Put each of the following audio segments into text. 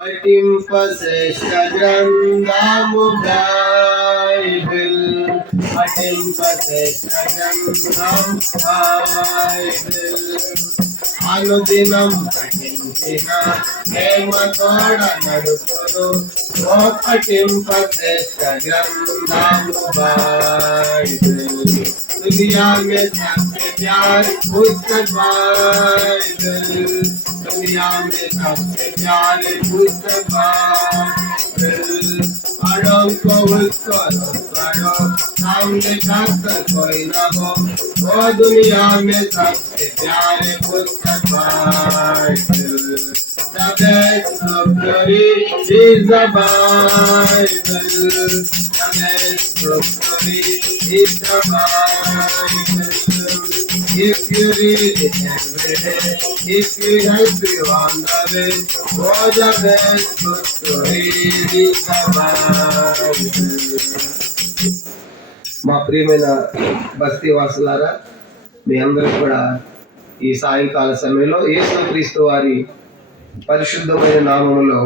పఠింపశ్రేష్ఠ గ్రంథము బైబిల్, పఠింపశ్రేష్ఠ గ్రంథం బైబిల్. అనుదినం పఠించిన ప్రేమ తోడ నడుపును, ఓ పఠింపశ్రేష్ఠ గ్రంథము బైబిల్. दुनिया में सबसे प्यारी पुस्तक बाइबल, दुनिया में सबसे प्यारी पुस्तक बाइबल. पढ़ो को उसको पढ़ो, सामने जाकर कोई न हो, वो दुनिया में सबसे प्यारे पुस्तक Bible. The best book to read is the Bible. The best book to read is the Bible. If you read it every day, if you help you on the way, oh, the best book to read is the Bible. మా ప్రియమైన బస్తీ వాసులారా, మీ అందరూ కూడా ఈ సాయంకాల సమయంలో యేసుక్రీస్తు వారి పరిశుద్ధమైన నామములో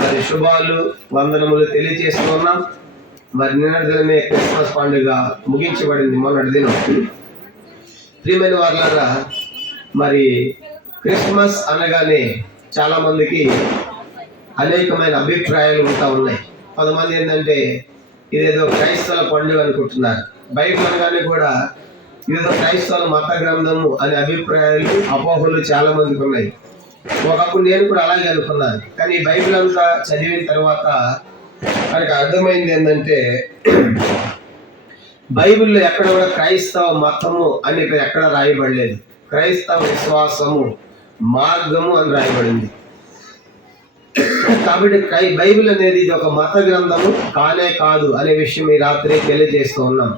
మరి శుభాలు వందనములు తెలియజేస్తున్నాం. మరి నిన్నటి దినమే క్రిస్మస్ పండుగ ముగించబడింది, మొన్నటి దినం. ప్రియమైన వారులారా, మరి క్రిస్మస్ అనగానే చాలా మందికి అనేకమైన అభిప్రాయాలు ఉంటా ఉన్నాయి. కొంతమంది ఏంటంటే ఇదేదో క్రైస్తవుల పండుగ అనుకుంటున్నారు. బైబిల్ అనగానే కూడా ఇదేదో క్రైస్తవుల మత గ్రంథము అనే అభిప్రాయాలు అపోహలు చాలా మందికి ఉన్నాయి. ఒకప్పుడు నేను కూడా అలాగే అనుకున్నాను. కానీ బైబిల్ అంతా చదివిన తర్వాత మనకు అర్థమైంది ఏంటంటే బైబిల్లో ఎక్కడ కూడా క్రైస్తవ మతము అని ఎక్కడ రాయబడలేదు. క్రైస్తవ విశ్వాసము మార్గము అని రాయబడింది. కాబట్టి బైబిల్ అనేది ఇది ఒక మత గ్రంథము కానే కాదు అనే విషయం ఈ రాత్రి తెలియజేస్తూ ఉన్నాం.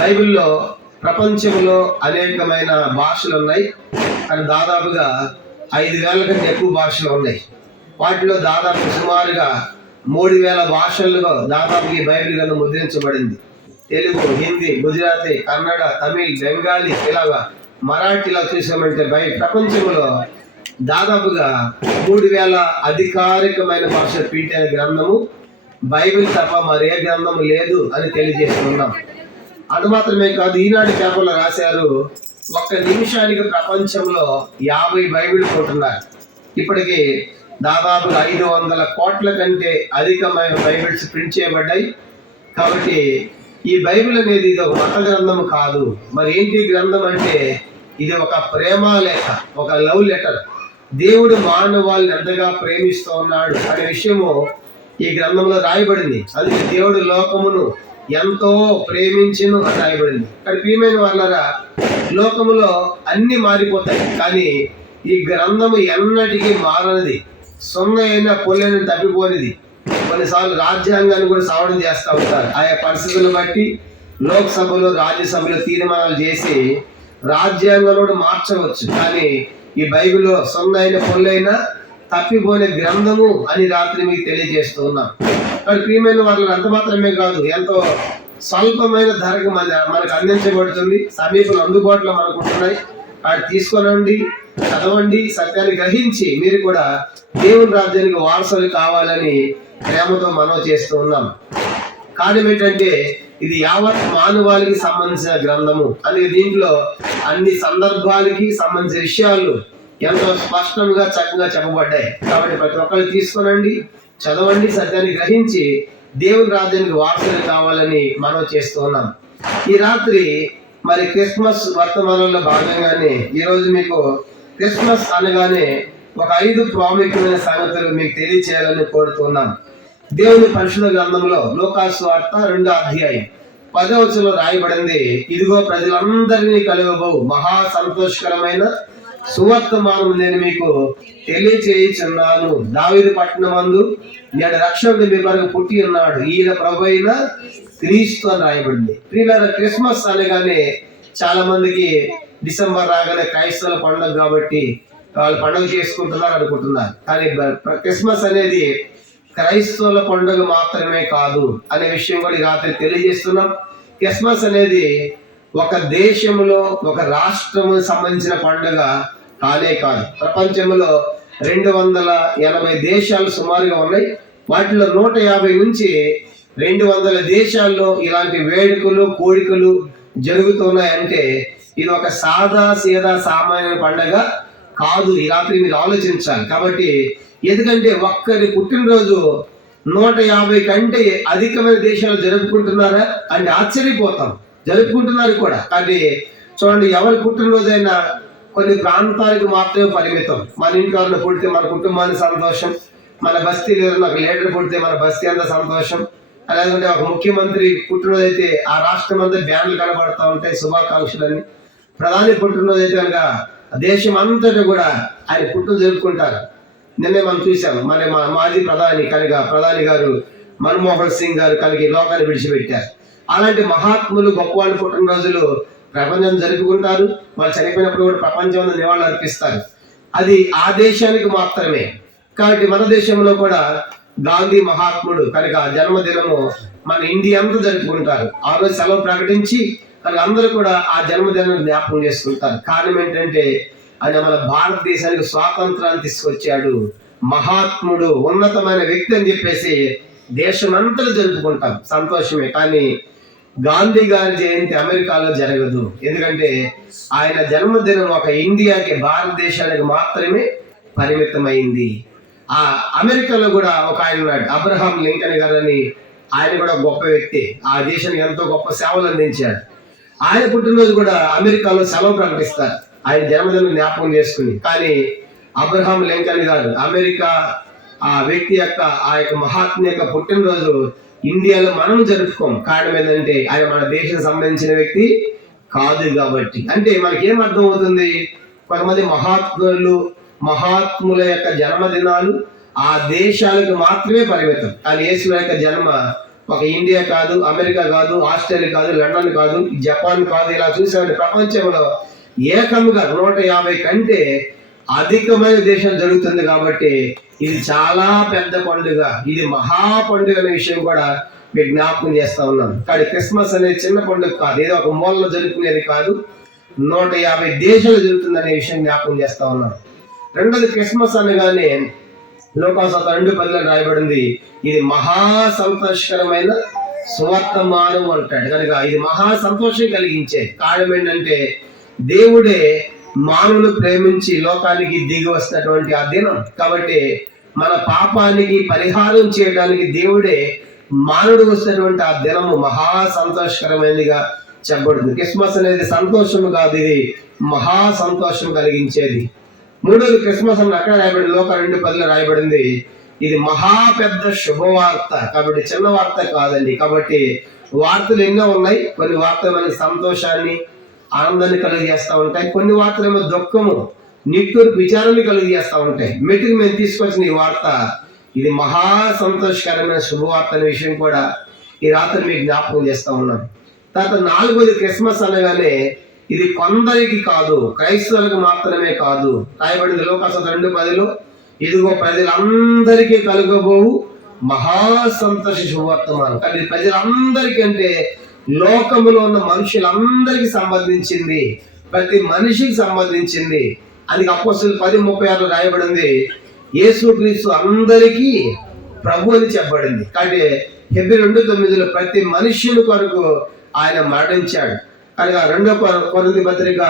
బైబిల్లో ప్రపంచంలో అనేకమైన భాషలు ఉన్నాయి. కానీ దాదాపుగా 5,000 కంటే ఎక్కువ భాషలు ఉన్నాయి. వాటిలో దాదాపు సుమారుగా 3,000 భాషల్లో దాదాపు ఈ బైబిల్ గ్రంథం ముద్రించబడింది. తెలుగు, హిందీ, గుజరాతీ, కన్నడ, తమిళ్, బెంగాలీ, ఇలాగా మరాఠీలో చూసామంటే ప్రపంచంలో దాదాపుగా 3,000 అధికారికమైన భాష ప్రింట్ అయిన గ్రంథము బైబిల్ తప్ప మరే గ్రంథము లేదు అని తెలియజేస్తున్నాం. అది మాత్రమే కాదు, ఈనాడు పేపర్లో రాశారు, ఒక్క నిమిషానికి ప్రపంచంలో 50 బైబిల్ కొంటున్నారు. ఇప్పటికి దాదాపు 500 కోట్ల కంటే అధికమైన బైబిల్స్ ప్రింట్ చేయబడ్డాయి. కాబట్టి ఈ బైబిల్ అనేది ఇది ఒక మత గ్రంథం కాదు. మరి ఏంటి గ్రంథం అంటే ఇది ఒక ప్రేమ లేఖ, ఒక లవ్ లెటర్. దేవుడు మానవాళ్ళని ఎంతగా ప్రేమిస్తూ ఉన్నాడు అనే విషయము ఈ గ్రంథంలో రాయబడింది. అందుకే దేవుడు లోకమును ఎంతో ప్రేమించును అని రాయబడింది. కానీ ప్రియమైన వాళ్ళరా, లోకములో అన్ని మారిపోతాయి, కానీ ఈ గ్రంథము ఎన్నటికీ మారనిది. సొన్న అయినా పొల్లైన తప్పిపోనిది. కొన్నిసార్లు రాజ్యాంగాన్ని కూడా సవరణ చేస్తూ ఉంటారు. ఆయా పరిస్థితులను బట్టి లోక్సభలో రాజ్యసభలో తీర్మానాలు చేసి రాజ్యాంగంలో మార్చవచ్చు. కానీ ఈ బైబిల్లో సొన్న అయిన పొల్లైనా తప్పిపోయిన గ్రంథము అని రాత్రి మీకు తెలియజేస్తూ ఉన్నాం. కానీ ప్రియమైన వాళ్ళు అంత మాత్రమే కాదు, ఎంతో స్వల్పమైన ధరకు మనకు అందించబడుతుంది. సమీపంలో అందుబాటులో మనకు ఉంటున్నాయి. వాటి తీసుకోనండి, చదవండి, సత్యాన్ని గ్రహించి మీరు కూడా దేవుని రాజ్యానికి వారసులు కావాలని ప్రేమతో మనం చేస్తూ ఉన్నాం. కారణం ఏంటంటే ఇది యావత్ మానవాళికి సంబంధించిన గ్రంథము అని దీంట్లో అన్ని సందర్భాలకి సంబంధించిన విషయాలు ఎంతో స్పష్టంగా చక్కగా చెప్పబడ్డాయి. కాబట్టి ప్రతి ఒక్కరు తీసుకోనండి, చదవండి, సత్యాన్ని గ్రహించి దేవుని రాజ్యానికి వారసులు కావాలని మనం చేస్తూ ఉన్నాం. ఈ రాత్రి మరి క్రిస్మస్ వర్తమానంలో భాగంగానే ఈరోజు మీకు క్రిస్మస్ అనగానే ఒక 5 ప్రాముఖ్యమైన సంగతులు మీకు తెలియచేయాలని కోరుతున్నాం. దేవుని పరిశుద్ధ గ్రంథంలో లూకాసు సువార్త 2వ అధ్యాయం 10వ వచనంలో రాయబడింది, ఇదిగో ప్రజలందరినీ కలుగబో మహా సంతోషకరమైన సువర్తమానం నేను మీకు తెలియచేయుచున్నాను. దావీదు పట్టణమందు నేడు రక్షకుడు మీ కొరకు పుట్టి ఉన్నాడు, ఈయన ప్రభువైన క్రీస్తు అని రాయబడింది. ప్రియులారా, క్రిస్మస్ అనగానే చాలా మందికి డిసెంబర్ రాగానే క్రైస్తవుల పండుగ కాబట్టి వాళ్ళు పండుగ చేసుకుంటున్నారు అనుకుంటున్నారు. కానీ క్రిస్మస్ అనేది క్రైస్తవుల పండుగ మాత్రమే కాదు అనే విషయం కూడా ఈ రాత్రి తెలియజేస్తున్నాం. క్రిస్మస్ అనేది ఒక దేశంలో ఒక రాష్ట్రము సంబంధించిన పండుగ కానే కాదు. ప్రపంచంలో 280 దేశాలు సుమారుగా ఉన్నాయి. వాటిలో 150 నుంచి 200 దేశాల్లో ఇలాంటి వేడుకలు కోడికలు జరుగుతున్నాయంటే ఇది ఒక సాదా సీదా సామాన్య పండగ కాదు. ఈ రాత్రి మీరు ఆలోచించాలి. కాబట్టి ఎందుకంటే ఒక్కరి పుట్టినరోజు 150 కంటే అధికమైన దేశాలు జరుపుకుంటున్నారా అంటే ఆశ్చర్యపోతాం. జరుపుకుంటున్నారు కూడా. కానీ చూడండి, ఎవరి పుట్టినరోజైనా కొన్ని ప్రాంతాలకు మాత్రమే పరిమితం. మన ఇంట్లో పుడితే మన కుటుంబానికి సంతోషం, మన బస్తీలో ఒక లీడర్ పుడితే మన బస్తీ అంతా సంతోషం, లేదంటే ఒక ముఖ్యమంత్రి పుట్టినరోజు అయితే ఆ రాష్ట్రం అంతా బ్యాన్లు కనబడతా ఉంటాయి, శుభాకాంక్షలని. ప్రధాని పుట్టినరోజు అయితే కనుక దేశం అంతటా కూడా ఆయన పుట్టినరోజు జరుపుకుంటారు. నిన్నే మనం చూసాం, మన మాజీ ప్రధాని గారు మన్మోహన్ సింగ్ గారు కనుక ఈ లోకాన్ని విడిచిపెట్టారు. అలాంటి మహాత్ములు గొప్పవాళ్ళు పుట్టినరోజులు ప్రపంచం జరుపుకుంటారు. వాళ్ళు చనిపోయినప్పుడు కూడా ప్రపంచంలో నివాళులు అర్పిస్తారు. అది ఆ దేశానికి మాత్రమే. కాబట్టి మన దేశంలో కూడా గాంధీ మహాత్ముడు కనుక జన్మదినము మన ఇండియా అంతా జరుపుకుంటారు. ఆ రోజు సెలవు ప్రకటించి కనుక అందరూ కూడా ఆ జన్మదినాన్ని జ్ఞాపకం చేసుకుంటారు. కారణం ఏంటంటే ఆయన మన భారతదేశానికి స్వాతంత్రాన్ని తీసుకొచ్చాడు. మహాత్ముడు, ఉన్నతమైన వ్యక్తి అని చెప్పేసి దేశం అంతా జరుపుకుంటాం, సంతోషమే. కానీ గాంధీ గారి జయంతి అమెరికాలో జరగదు. ఎందుకంటే ఆయన జన్మదినం ఒక ఇండియాకి, భారతదేశానికి మాత్రమే పరిమితమైంది. ఆ అమెరికాలో కూడా ఒక ఆయన ఉన్నాడు, అబ్రహాం లింకన్ గారు అని. ఆయన కూడా గొప్ప వ్యక్తి, ఆ దేశానికి ఎంతో గొప్ప సేవలు అందించాడు. ఆయన పుట్టినరోజు కూడా అమెరికాలో సెలవు ప్రకటిస్తారు ఆయన జన్మదినం జ్ఞాపకం చేసుకుని. కానీ అబ్రహాం లింకన్ గారు, అమెరికా ఆ వ్యక్తి యొక్క ఆ యొక్క మహాత్మ యొక్క పుట్టినరోజు ఇండియాలో మనం జరుపుకోం. కారణం ఏంటంటే ఆయన మన దేశం సంబంధించిన వ్యక్తి కాదు కాబట్టి. అంటే మనకేం అర్థం అవుతుంది? కొంతమంది మహాత్ముల యొక్క జన్మదినాలు ఆ దేశాలకు మాత్రమే పరిమితం. కానీ యేసు యొక్క జన్మ ఒక ఇండియా కాదు, అమెరికా కాదు, ఆస్ట్రేలియా కాదు, లండన్ కాదు, జపాన్ కాదు. ఇలా చూసామంటే ప్రపంచంలో ఏకంగా 150 కంటే అధికమైన దేశం జరుగుతుంది. కాబట్టి ఇది చాలా పెద్ద పండుగ, ఇది మహా పండుగ అనే విషయం కూడా మీకు జ్ఞాపకం చేస్తా ఉన్నాను. కానీ క్రిస్మస్ అనేది చిన్న పండుగ కాదు, ఏదో ఒక మూలలో జరుపుకునేది కాదు, 150 దేశాలు జరుగుతుంది అనే విషయం జ్ఞాపకం చేస్తా ఉన్నాను. రెండోది, క్రిస్మస్ అనగానే లోకాసువార్త 2:10 రాయబడింది, ఇది మహా సంతోషకరమైన సువర్తమానం అంటాడు. కనుక ఇది మహా సంతోషం కలిగించేది. కారణం ఏంటంటే దేవుడే మానవులు ప్రేమించి లోకానికి దిగి వస్తున్నటువంటి ఆ దినం. కాబట్టి మన పాపానికి పరిహారం చేయడానికి దేవుడే మానవుడు వస్తున్నటువంటి ఆ దినము మహా సంతోషకరమైనదిగా చెప్పబడుతుంది. క్రిస్మస్ అనేది సంతోషము కాదు, ఇది మహా సంతోషం కలిగించేది. మూడోది, క్రిస్మస్ అని అక్కడ రాయబడింది, లోక 2:10 రాయబడింది, ఇది మహా పెద్ద శుభవార్త. కాబట్టి చిన్న వార్త కాదండి. కాబట్టి వార్తలు ఎన్నో ఉన్నాయి. కొన్ని వార్తలు మనకి సంతోషాన్ని, ఆనందాన్ని కలుగజేస్తూ ఉంటాయి. కొన్ని వార్తలేమో దుఃఖము, నిట్టూరు విచారాన్ని కలుగజేస్తూ ఉంటాయి. మెట్టుకు మేము తీసుకొచ్చిన ఈ వార్త ఇది మహా సంతోషకరమైన శుభవార్త అనే విషయం కూడా ఈ రాత్రి మీకు జ్ఞాపకం చేస్తూ ఉన్నాం. తర్వాత నాలుగోది, క్రిస్మస్ అనగానే ఇది కొందరికి కాదు, క్రైస్తవులకు మాత్రమే కాదు. రాయబడింది లోకాసువార్త 2:10, ఇదిగో ప్రజలందరికీ కలుగబోవు మహా సంతోష శుభవర్తమానం. కానీ ప్రజలందరికీ అంటే లోకములో ఉన్న మనుషులందరికీ సంబంధించింది, ప్రతి మనిషికి సంబంధించింది. అది అపోస్తలుల 10:36 రాయబడింది, యేసుక్రీస్తు అందరికీ ప్రభు అని చెప్పబడింది. కాబట్టి హెబ్రీ 2:9 ప్రతి మనుష్యుని కొరకు ఆయన మరణించాడు. కనుక 2 కొరింథీ పత్రిక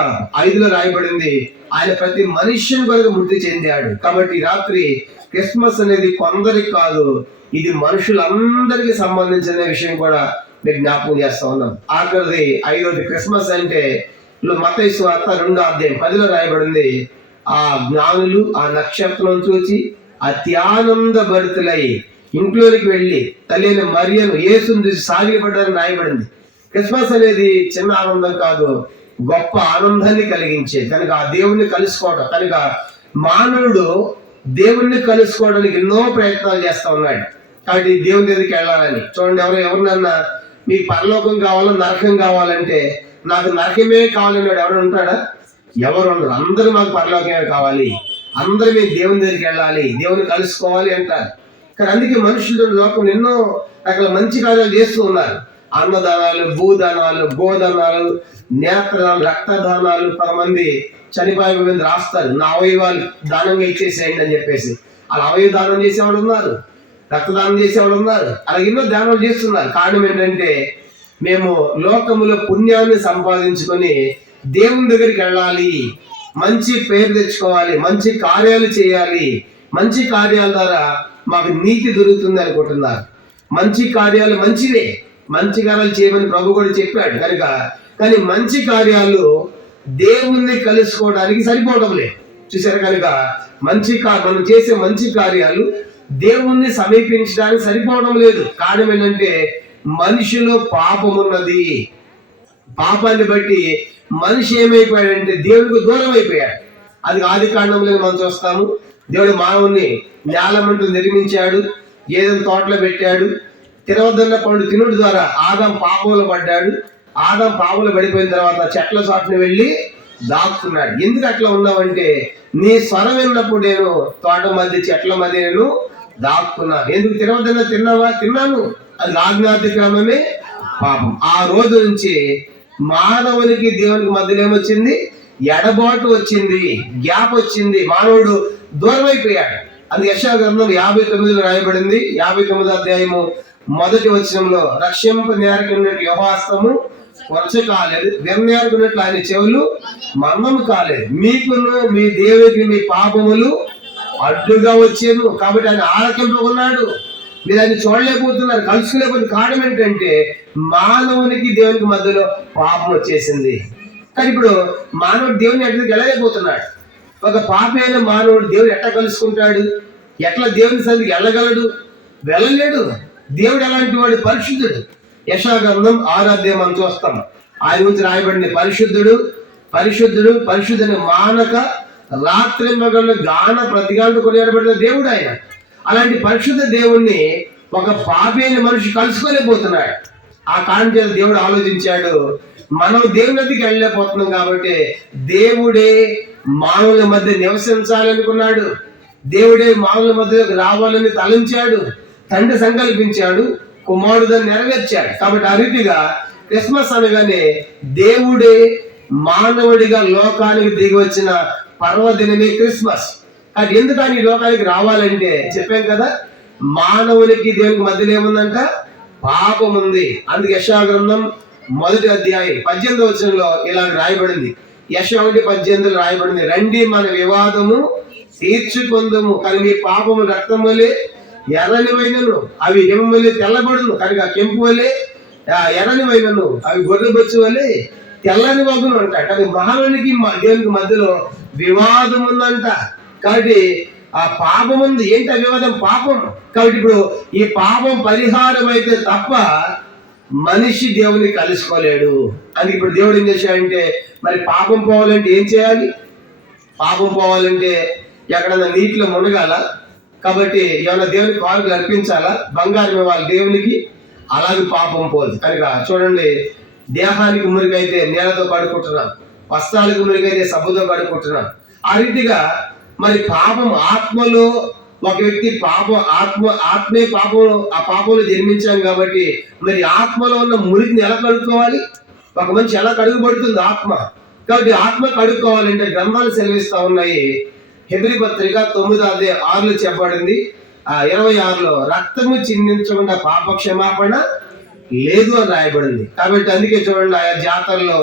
5 రాయబడింది, ఆయన ప్రతి మనుష్యుని కొరకు మృతి చెందాడు. కాబట్టి రాత్రి క్రిస్మస్ అనేది కొందరికి కాదు, ఇది మనుషులందరికీ సంబంధించిన విషయం కూడా మీకు జ్ఞాపకం చేస్తా ఉన్నాం. ఆఖరిది 5వది, క్రిస్మస్ అంటే మత్తయి సువార్త 2:10 రాయబడింది, ఆ జ్ఞానులు ఆ నక్షత్రం చూచి అత్యానంద భరితులై ఇంట్లోనికి వెళ్ళి తల్లిని మరియను యేసుని చూసి సాగిపడ్డారని రాయబడింది. క్రిస్మస్ అనేది చిన్న ఆనందం కాదు, గొప్ప ఆనందాన్ని కలిగించేది. కనుక ఆ దేవుణ్ణి కలుసుకోవడం, కనుక మానవుడు దేవుణ్ణి కలుసుకోవడానికి ఎన్నో ప్రయత్నాలు చేస్తా ఉన్నాడు. కాబట్టి దేవుని దగ్గరికి వెళ్ళాలని. చూడండి, ఎవరినన్నా మీకు పరలోకం కావాలో నరకం కావాలంటే నాకు నరకమే కావాలన్నాడు ఎవరు ఉంటాడా? ఎవరు ఉండరు. అందరూ మాకు పరలోకమే కావాలి, అందరూ మేము దేవుని దగ్గరికి వెళ్ళాలి, దేవుని కలుసుకోవాలి అంటారు. కానీ అందుకే మనుషులు లోకం ఎన్నో రకాల మంచి కార్యాలు చేస్తూ ఉన్నారు. అన్నదానాలు, భూదానాలు, గోదానాలు, నేత్రదానాలు, రక్తదానాలు. కొంతమంది చనిపోయే మీద రాస్తారు, నా అవయవాలు దానంగా ఇచ్చేసేయండి అని చెప్పేసి. అలా అవయవ దానం చేసేవాళ్ళు ఉన్నారు, రక్తదానం చేసేవాళ్ళు ఉన్నారు, అలాగే ఎన్నో దానాలు చేస్తున్నారు. కారణం ఏంటంటే మేము లోకములో పుణ్యాన్ని సంపాదించుకొని దేవుని దగ్గరికి వెళ్ళాలి, మంచి పేరు తెచ్చుకోవాలి, మంచి కార్యాలు చేయాలి, మంచి కార్యాల ద్వారా మాకు నీతి దొరుకుతుంది అనుకుంటున్నారు. మంచి కార్యాలు మంచివే, మంచి కార్యాలు చేయమని ప్రభు కూడా చెప్పాడు కనుక. కానీ మంచి కార్యాలు దేవుణ్ణి కలుసుకోవడానికి సరిపోవడం లేదు, చూసారు కనుక. మనం చేసే మంచి కార్యాలు దేవుణ్ణి సమీపించడానికి సరిపోవడం లేదు. కారణం ఏంటంటే మనిషిలో పాపం ఉన్నది. పాపాన్ని బట్టి మనిషి ఏమైపోయాడంటే దేవునికి దూరం అయిపోయాడు. అది ఆది కాండంలో మనం చూస్తాము. దేవుడు మానవుని నేలమంటూ నిర్మించాడు, ఏదైనా తోటలో పెట్టాడు. తినవద్దన్న పండు తినుడి ద్వారా ఆదాం పాపంలో పడ్డాడు. ఆదాం పాపంలో పడిపోయిన తర్వాత చెట్ల చాటును వెళ్ళి దాక్కున్నాడు. ఎందుకు అట్లా ఉన్నావంటే నీ స్వరం విన్నప్పుడు నేను తోట మధ్య చెట్ల మధ్య నేను దాక్కున్నాను. ఎందుకు తినవద్దన్న తిన్నావా? తిన్నాను. అది ఆజ్ఞాతిక్రమమే పాపం. ఆ రోజు నుంచి మానవునికి దేవునికి మధ్యలో ఏమొచ్చింది? ఎడబాటు వచ్చింది, గ్యాప్ వచ్చింది. మానవుడు దూరం అయిపోయాడు. అది యెషయా గ్రంథం 59లో రాయబడింది. 59వ అధ్యాయము 1వ వచనంలో, రక్షింప నేరకున్నట్లు యెహోవా హస్తము వర్ష కాలేదు, విన్నేరకున్నట్లు ఆయన చెవులు మర్మము కాలేదు. మీకును మీ దేవుడికి మీ పాపములు అడ్డుగా వచ్చేను, కాబట్టి ఆయన ఆలకింపకున్నాడు. మీరు ఆయన చూడలేకపోతున్నారు, కలుసుకోలేకపోతే. కారణం ఏంటంటే మానవునికి దేవునికి మధ్యలో పాపం వచ్చేసింది. కానీ ఇప్పుడు మానవుడు దేవుని ఎక్కడికి వెళ్ళలేకపోతున్నాడు. ఒక పాప అయిన మానవుడు దేవుడు ఎట్లా కలుసుకుంటాడు? ఎట్లా దేవుని సన్నిధికి వెళ్ళగలడు? వెళ్ళలేడు. దేవుడు ఎలాంటి వాడు? పరిశుద్ధుడు. యెషయా గ్రంథం 6వ అధ్యాయం మనం చూస్తాం. ఆయన గురించి రాయబడింది, పరిశుద్ధుడు పరిశుద్ధుడు పరిశుద్ధుని మానక రాత్రి మగళ్ళు గాన ప్రతిగాంతో కొనియాడబడిన దేవుడు ఆయన. అలాంటి పరిశుద్ధ దేవుణ్ణి ఒక పాపి అయిన మనిషి కలుసుకోలేకపోతున్నాడు. ఆ కారణం చేత దేవుడు ఆలోచించాడు, మనం దేవుని దగ్గరికి వెళ్ళలేకపోతున్నాం కాబట్టి దేవుడే మానవుల మధ్య నివసించాలనుకున్నాడు. దేవుడే మానవుల మధ్యలోకి రావాలని తలంచాడు. తండ్రి సంకల్పించాడు, కుమారుడు దాన్ని నెరవేర్చాడు. కాబట్టి ఆ రీతిగా క్రిస్మస్ అనగానే దేవుడే మానవుడిగా లోకానికి దిగి వచ్చిన పర్వదినమే క్రిస్మస్. అది ఎందుకని ఈ లోకానికి రావాలంటే చెప్పాం కదా, మానవునికి దేవునికి మధ్యలో ఏముందంట? పాపం ఉంది. అందుకే యెషయా గ్రంథం 1వ అధ్యాయం 18వ వచనంలో ఇలా రాయబడింది. యెషయా 1:18 రాయబడింది, రండి మన వివాదము తీర్చుకొందుము, కానీ మీ పాపము రక్తం వలె ఎర్రనివైనను అవి హిమము వలె తెల్లబడును, కనుక కెంపు వలె ఎర్రనివైనను అవి గొర్రెబొచ్చు వలె తెల్లని వగును అంటాడు. కానీ మానవునికి దేవునికి మధ్యలో వివాదం ఉందంట. కాబట్టి ఆ పాపం ఉంది. ఏంటి ఆ వివాదం? పాపం. కాబట్టి ఇప్పుడు ఈ పాపం పరిహారం అయితే తప్ప మనిషి దేవుని కలుసుకోలేడు. అది ఇప్పుడు దేవుడు ఏం చేశాడంటే, మరి పాపం పోవాలంటే ఏం చేయాలి? పాపం పోవాలంటే ఎక్కడన్నా నీటిలో మునగాల. కాబట్టి ఏమైనా దేవునికి కానుకలు అర్పించాలా? బంగారం ఇవ్వాలి దేవునికి. అలాగే పాపం పోదు. కనుక చూడండి, దేహానికి మురిగైతే నీళ్ళతో కడుక్కుంటున్నాం, వస్త్రాలకు మురిగైతే సబ్బుతో కడుక్కుంటున్నాం. ఆ రీతిగా మరి పాపం ఆత్మలో ఒక వ్యక్తి ఆత్మే పాపం, ఆ పాపంలో జన్మించాం కాబట్టి మరి ఆత్మలో ఉన్న మురికిని ఎలా కడుక్కోవాలి? ఒక మనిషి ఎలా కడుగుబడుతుంది? ఆత్మ. కాబట్టి ఆత్మ కడుక్కోవాలంటే గ్రంథాలు సెలవిస్తా ఉన్నాయి. హెబ్రీ పత్రిక 9వ అధ్యాయం 6లో చెప్పబడింది. 26లో రక్తము చిందించకుండా పాప క్షమాపణ లేదు అని రాయబడింది. కాబట్టి అందుకే చూడండి, ఆయా జాతరలో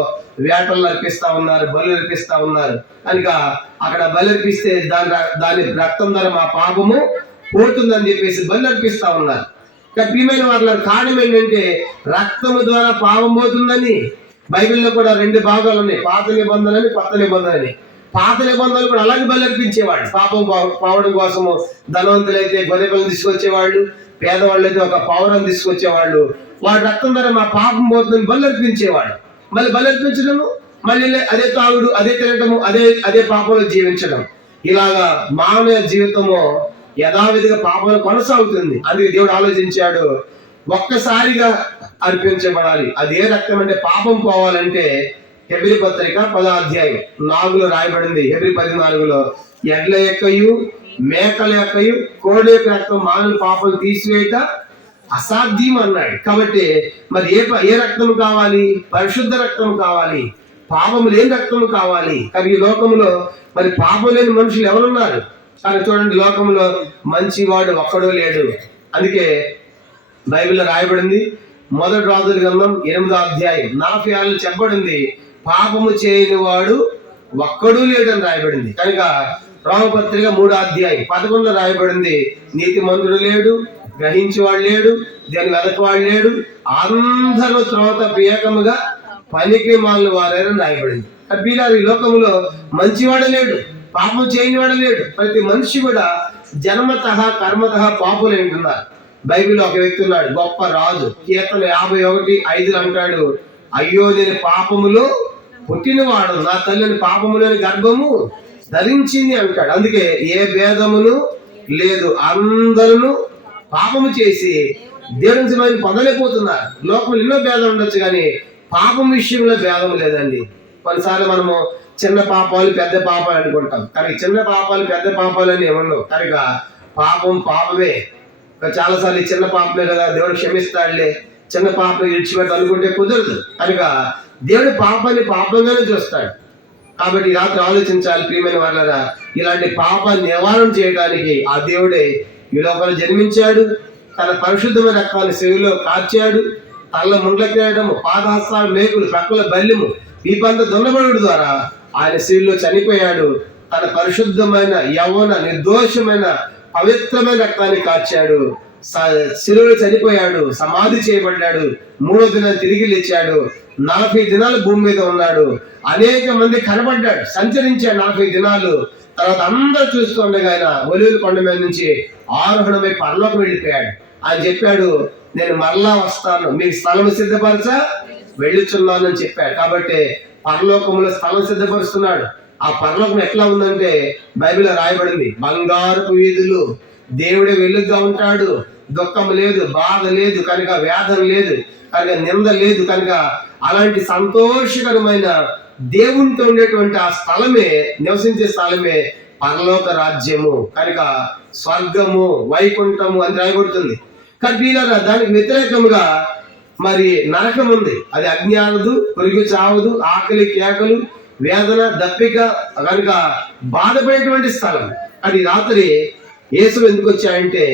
వేటలు అర్పిస్తా ఉన్నారు, బలు అర్పిస్తా ఉన్నారు. కనుక అక్కడ బలి అర్పిస్తే దాని రక్తం ద్వారా మా పాపము పోతుందని చెప్పేసి బలి అర్పిస్తా ఉన్నారు. ప్రియమైన వాళ్ళ కారణం ఏంటంటే రక్తము ద్వారా పాపం పోతుందని. బైబిల్లో కూడా 2 భాగాలు ఉన్నాయి, పాత నిబంధన అని, కొత్త నిబంధన అని. పాత నిబంధనలు కూడా అలాగే బలి అర్పించేవాడు. పాపం పోవడం కోసము ధనవంతులైతే గొర్రె పిల్లలు తీసుకొచ్చేవాళ్ళు, పేదవాళ్ళు అయితే ఒక పావురాన్ని తీసుకొచ్చేవాళ్ళు. వాడి రక్తం ద్వారా మా పాపం పోతుందని బలి అర్పించేవాడు. మళ్ళీ బలి అర్పించడము, మళ్ళీ అదే తాగుడు, అదే తినటము, అదే పాపంలో జీవించడం. ఇలాగా మానవ జీవితము యథావిధిగా పాపంలో కొనసాగుతుంది. అందుకే దేవుడు ఆలోచించాడు, ఒక్కసారిగా అర్పించబడాలి. అది ఏ రక్తం అంటే పాపం పోవాలంటే హెబ్రీ పత్రిక 10వ అధ్యాయం 4లో రాయబడింది. హెబ్రీ 14లో ఎడ్ల యొక్కయు మేకల యొక్కయు కోడి యొక్క రక్తం మానవ పాపం తీసివేయక అసాధ్యం అన్నాడు. కాబట్టి మరి ఏ రక్తం కావాలి? పరిశుద్ధ రక్తం కావాలి, పాపము లేని రక్తం కావాలి. కానీ ఈ లోకంలో మరి పాపం లేని మనుషులు ఎవరున్నారు? కానీ చూడండి, లోకంలో మంచివాడు ఒక్కడో లేడు. అందుకే బైబిల్లో రాయబడింది, మొదటి రాజుల గ్రంథం 8వ అధ్యాయం 46 చెప్పబడింది, పాపము చేయని వాడు ఒక్కడూ లేడని రాయబడింది. కనుక రోమపత్రిక 3వ అధ్యాయం 11 రాయబడింది, నీతిమంతుడు లేడు, గ్రహించేవాడు లేడు, దాన్ని వెదకవాడు లేడు, అందరూ త్రోత ప్రియకముగా పనికి మాలిన వారేనని రాయబడింది. ఈ లోకంలో మంచివాడు లేడు, పాపం చేయనివాడు లేడు. ప్రతి మనిషి కూడా జన్మతః కర్మతః పాపులు అంటున్నారు. బైబిల్లో ఒక వ్యక్తి ఉన్నాడు, గొప్ప రాజు. కీర్తన 51:5 అంటాడు, అయ్యో నేను పాపములో పుట్టినవాడు, నా తల్లిని పాపములోని గర్భము ధరించింది అంటాడు. అందుకే ఏ భేదమును లేదు, అందరూ పాపము చేసి దేవుని నుంచి పొందలేకపోతున్నారు. లోకంలో ఎన్నో భేదం ఉండొచ్చు, కానీ పాపం విషయంలో భేదం లేదండి. కొన్నిసార్లు మనము చిన్న పాపాలు పెద్ద పాపాలు అనుకుంటాం, కానీ చిన్న పాపాలు పెద్ద పాపాలు అని ఏమన్నావు. కనుక పాపం పాపమే. చాలాసార్లు చిన్న పాపమే కదా, దేవుడు క్షమిస్తాడులే, చిన్న పాపం విడిచిపెట్టు అనుకుంటే కుదరదు. కనుక దేవుడు పాపాన్ని పాపంగానే చూస్తాడు. కాబట్టి రాత్రి ఆలోచించాలి ప్రియమైన వాళ్ళరా, ఇలాంటి పాపాన్ని నివారణ చేయడానికి ఆ దేవుడే ఈ లోకంలో జన్మించాడు. తన పరిశుద్ధమైన రక్తాన్ని శిలువలో కార్చాడు. తల్ల ముండ్లకేయడము, పాదహస్తాలు, మేకులు, ప్రక్కల బల్యము, వీపంత దున్నబడుడు ద్వారా ఆయన శిలువలో చనిపోయాడు. తన పరిశుద్ధమైన యవ్వన నిర్దోషమైన పవిత్రమైన రక్తాన్ని కార్చాడు. శిలువలో చనిపోయాడు, సమాధి చేయబడ్డాడు, 3వ దినాన్ని తిరిగి లేచాడు. 40 దినాలు భూమి మీద ఉన్నాడు. అనేక మంది కనబడ్డాడు, సంచరించాడు 40 దినాలు. తర్వాత అందరూ చూస్తూ ఉండగా ఆయన ఒలీవల కొండ మీద నుంచి ఆరోహణమై పరలోకం వెళ్ళిపోయాడు. ఆయన చెప్పాడు, నేను మరలా వస్తాను, మీకు స్థలం సిద్ధపరచ వెళ్ళుచున్నాను అని చెప్పాడు. కాబట్టి పరలోకంలో స్థలం సిద్ధపరుస్తున్నాడు. ఆ పరలోకం ఎట్లా ఉందంటే బైబిల్లో రాయబడింది, బంగారపు వీధులు, దేవుడే వెలుగుగా ఉంటాడు, దుఃఖం లేదు, బాధ లేదు, కనుక వేదన లేదు, కనుక నింద లేదు. కనుక అలాంటి సంతోషకరమైన దేవునితో ఉండేటువంటి ఆ స్థలమే, నివసించే స్థలమే పరలోక రాజ్యము. కనుక స్వర్గము, వైకుంఠము అని రాయబడుతుంది. కానీ దానికి వ్యతిరేకముగా మరి నరకం ఉంది. అది అజ్ఞానదు, పురుగు చావదు, ఆకలి కేకలు, వేదన, దప్పిక, కనుక బాధపడేటువంటి స్థలం. అది రాత్రి యేసు ఎందుకు వచ్చాయంటే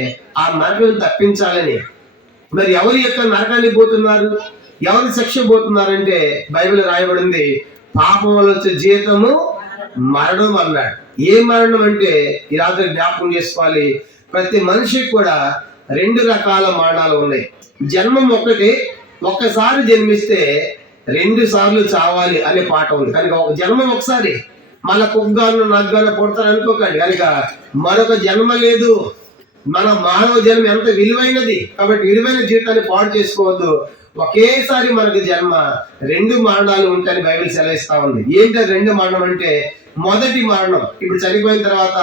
ఆ నరకం తప్పించాలని. మరి ఎవరి యొక్క నరకాన్ని పోతున్నారు, ఎవరి శిక్ష పోతున్నారంటే బైబిల్ రాయబడింది, పాపం వల్ల వచ్చే జీతము మరణం అన్నాడు. ఏ మరణం అంటే ఈ రాత్రి జ్ఞాపకం చేసుకోవాలి, ప్రతి మనిషికి కూడా 2 రకాల మరణాలు ఉన్నాయి. జన్మం ఒకటి, ఒక్కసారి జన్మిస్తే 2 సార్లు చావాలి అనే పాట ఉంది. కనుక ఒక జన్మం ఒకసారి, మళ్ళా కుగ్గాను నగ్గాను పుడతాను అనుకోకండి. కనుక మరొక జన్మ లేదు. మన మానవ జన్మ ఎంత విలువైనది, కాబట్టి విలువైన జీవితాన్ని పాడు చేసుకోవద్దు. ఒకేసారి మనకు జన్మ, 2 మరణాలు ఉంటాయని బైబిల్ సెలవిస్తా ఉంది. ఏంటో 2 మరణం అంటే, మొదటి మరణం ఇప్పుడు చనిపోయిన తర్వాత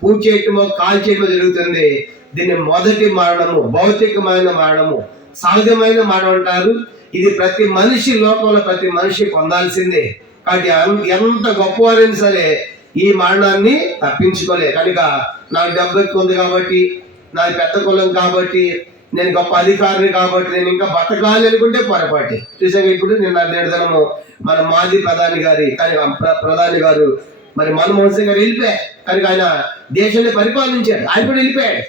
పూజ చేయటమో కాల్ చేయటమో జరుగుతుంది. దీన్ని మొదటి మరణము, భౌతికమైన మరణము, సహజమైన మరణం అంటారు. ఇది ప్రతి మనిషి, లోకంలో ప్రతి మనిషి పొందాల్సిందే. కాబట్టి ఎంత గొప్పవారైనా సరే ఈ మరణాన్ని తప్పించుకోలే. కనుక నాకు డబ్బు ఎక్కువ ఉంది కాబట్టి, నాది పెద్ద కులం కాబట్టి, నేను గొప్ప అధికారిని కాబట్టి నేను ఇంకా బతకాలి అనుకుంటే పొరపాటి. చూసాక ఇప్పుడు నేడు దినము మన మాజీ ప్రధాని గారు మరి మన్మోహన్ సింగ్ గారు వెళ్ళిపోయారు. కనుక ఆయన దేశాన్ని పరిపాలించాడు, ఆయన కూడా వెళ్ళిపోయాడు.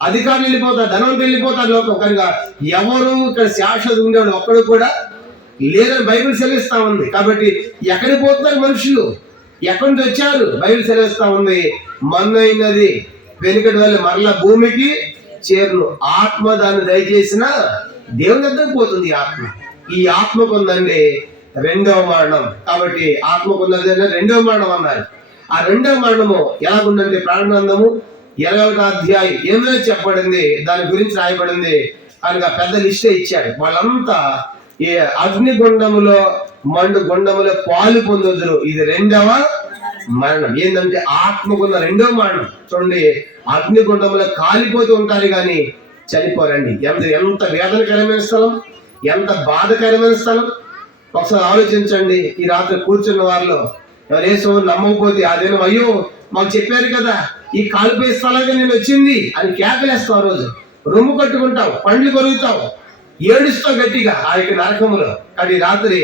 అధికారులు వెళ్ళిపోతారు, ధనవంతులు వెళ్ళిపోతారు లోకం. కనుక ఎవరు ఇక్కడ శాశ్వత ఉండేవాడు ఒక్కడు కూడా లేదని బైబిల్ సెలవిస్తా ఉంది. కాబట్టి ఎక్కడికి పోతున్నారు మనుషులు, ఎక్కడి నుంచి వచ్చారు? బైబిల్ సెలవిస్తా ఉంది, మన్నైనది వెనుకటి వల్ల మరలా భూమికి చేరును, ఆత్మ దాన్ని దయచేసిన దేవుని దగ్గరకు పోతుంది. ఈ ఆత్మకు ఉందండి 2వ మరణం. కాబట్టి ఆత్మకు ఉన్నది 2వ మరణం అన్నారు. ఆ 2వ మరణము ఎలాగుందంటే ప్రాణగ్రంథము 21వ అధ్యాయం 8 చెప్పబడింది, దాని గురించి రాయబడింది. కనుక పెద్ద లిస్టే ఇచ్చాడు. వాళ్ళంతా ఈ అగ్నిగుండములో మండు గుండములో పాలు పొందుదురు. ఇది 2వ మరణం. ఏంటంటే ఆత్మకున్న 2వ మరణం. చూడండి, అగ్నిగుండంలో కాలిపోతూ ఉంటారు కానీ చనిపోరండి. ఎంత వేదనకరమైన స్థలం, ఎంత బాధకరమైన స్థలం. ఒకసారి ఆలోచించండి. ఈ రాత్రి కూర్చున్న వారిలో ఎవరేసో నమ్మకపోతే అదేనో, అయ్యో మాకు చెప్పారు కదా ఈ కాలిపోయే స్థలంగా నేను వచ్చింది అని కేకలేస్తాం. ఆ రోజు రొమ్ము కట్టుకుంటావు, పండ్లు కొరుకుతావు, ఏడుస్తావు గట్టిగా ఆ యొక్క నరకములో. కానీ రాత్రి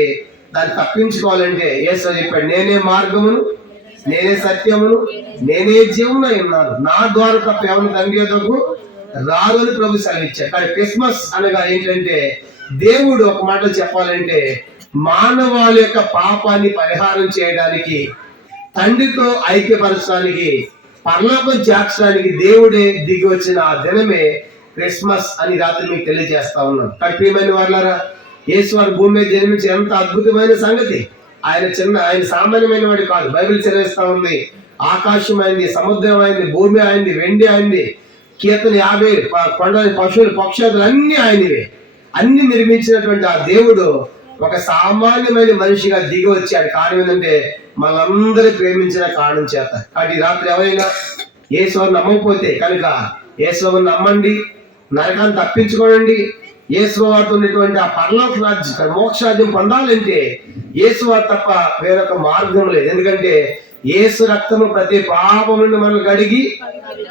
దాన్ని తప్పించుకోవాలంటే యేసు చెప్పాడు, నేనే మార్గమును, నేనే సత్యమును, నేనే జీవమునై ఉన్నాను, నా ద్వారా తప్ప ఎవరు తండ్రి యొద్దకు రారు అని ప్రభు సెలవిచ్చాడు. కానీ క్రిస్మస్ అనగా ఏంటంటే, దేవుడు ఒక మాట చెప్పాలంటే మానవాళి యొక్క పాపాన్ని పరిహారం చేయడానికి, తండ్రితో ఐక్యపరచడానికి, పరలోకం చేర్చడానికి దేవుడే దిగి వచ్చిన ఆ దినమే క్రిస్మస్ అని రాత్రి మీకు తెలియజేస్తా ఉన్నాం. ప్రియమైన వాళ్ళారా, యేసు వారు భూమి మీద జన్మించి ఎంత అద్భుతమైన సంగతి. ఆయన సామాన్యమైన వాడు కాదు. బైబిల్ చదివేస్తా ఉంది, ఆకాశం అయింది, సముద్రం అయింది, భూమి అయింది, వెండి అయింది, కీర్తన 50 కొండలు, పశువులు, పక్షులు అన్ని ఆయనవే. అన్ని నిర్మించినటువంటి ఆ దేవుడు ఒక సామాన్యమైన మనిషిగా దిగి వచ్చాడు. కారణం ఏంటంటే మనందరూ ప్రేమించిన కారణం చేత. కాబట్టి రాత్రి ఎవరైనా యేసువారిని నమ్మకపోతే కనుక యేసువారిని నమ్మండి, నరకాన్ని తప్పించుకోనండి. యేసువారితో ఉన్నటువంటి ఆ పరలోక రాజ్యం, మోక్షరాజ్యం పొందాలంటే యేసువారు తప్ప వేరొక మార్గం లేదు. ఎందుకంటే యేసు రక్తము ప్రతి పాపం నుండి మనల్ని కడిగి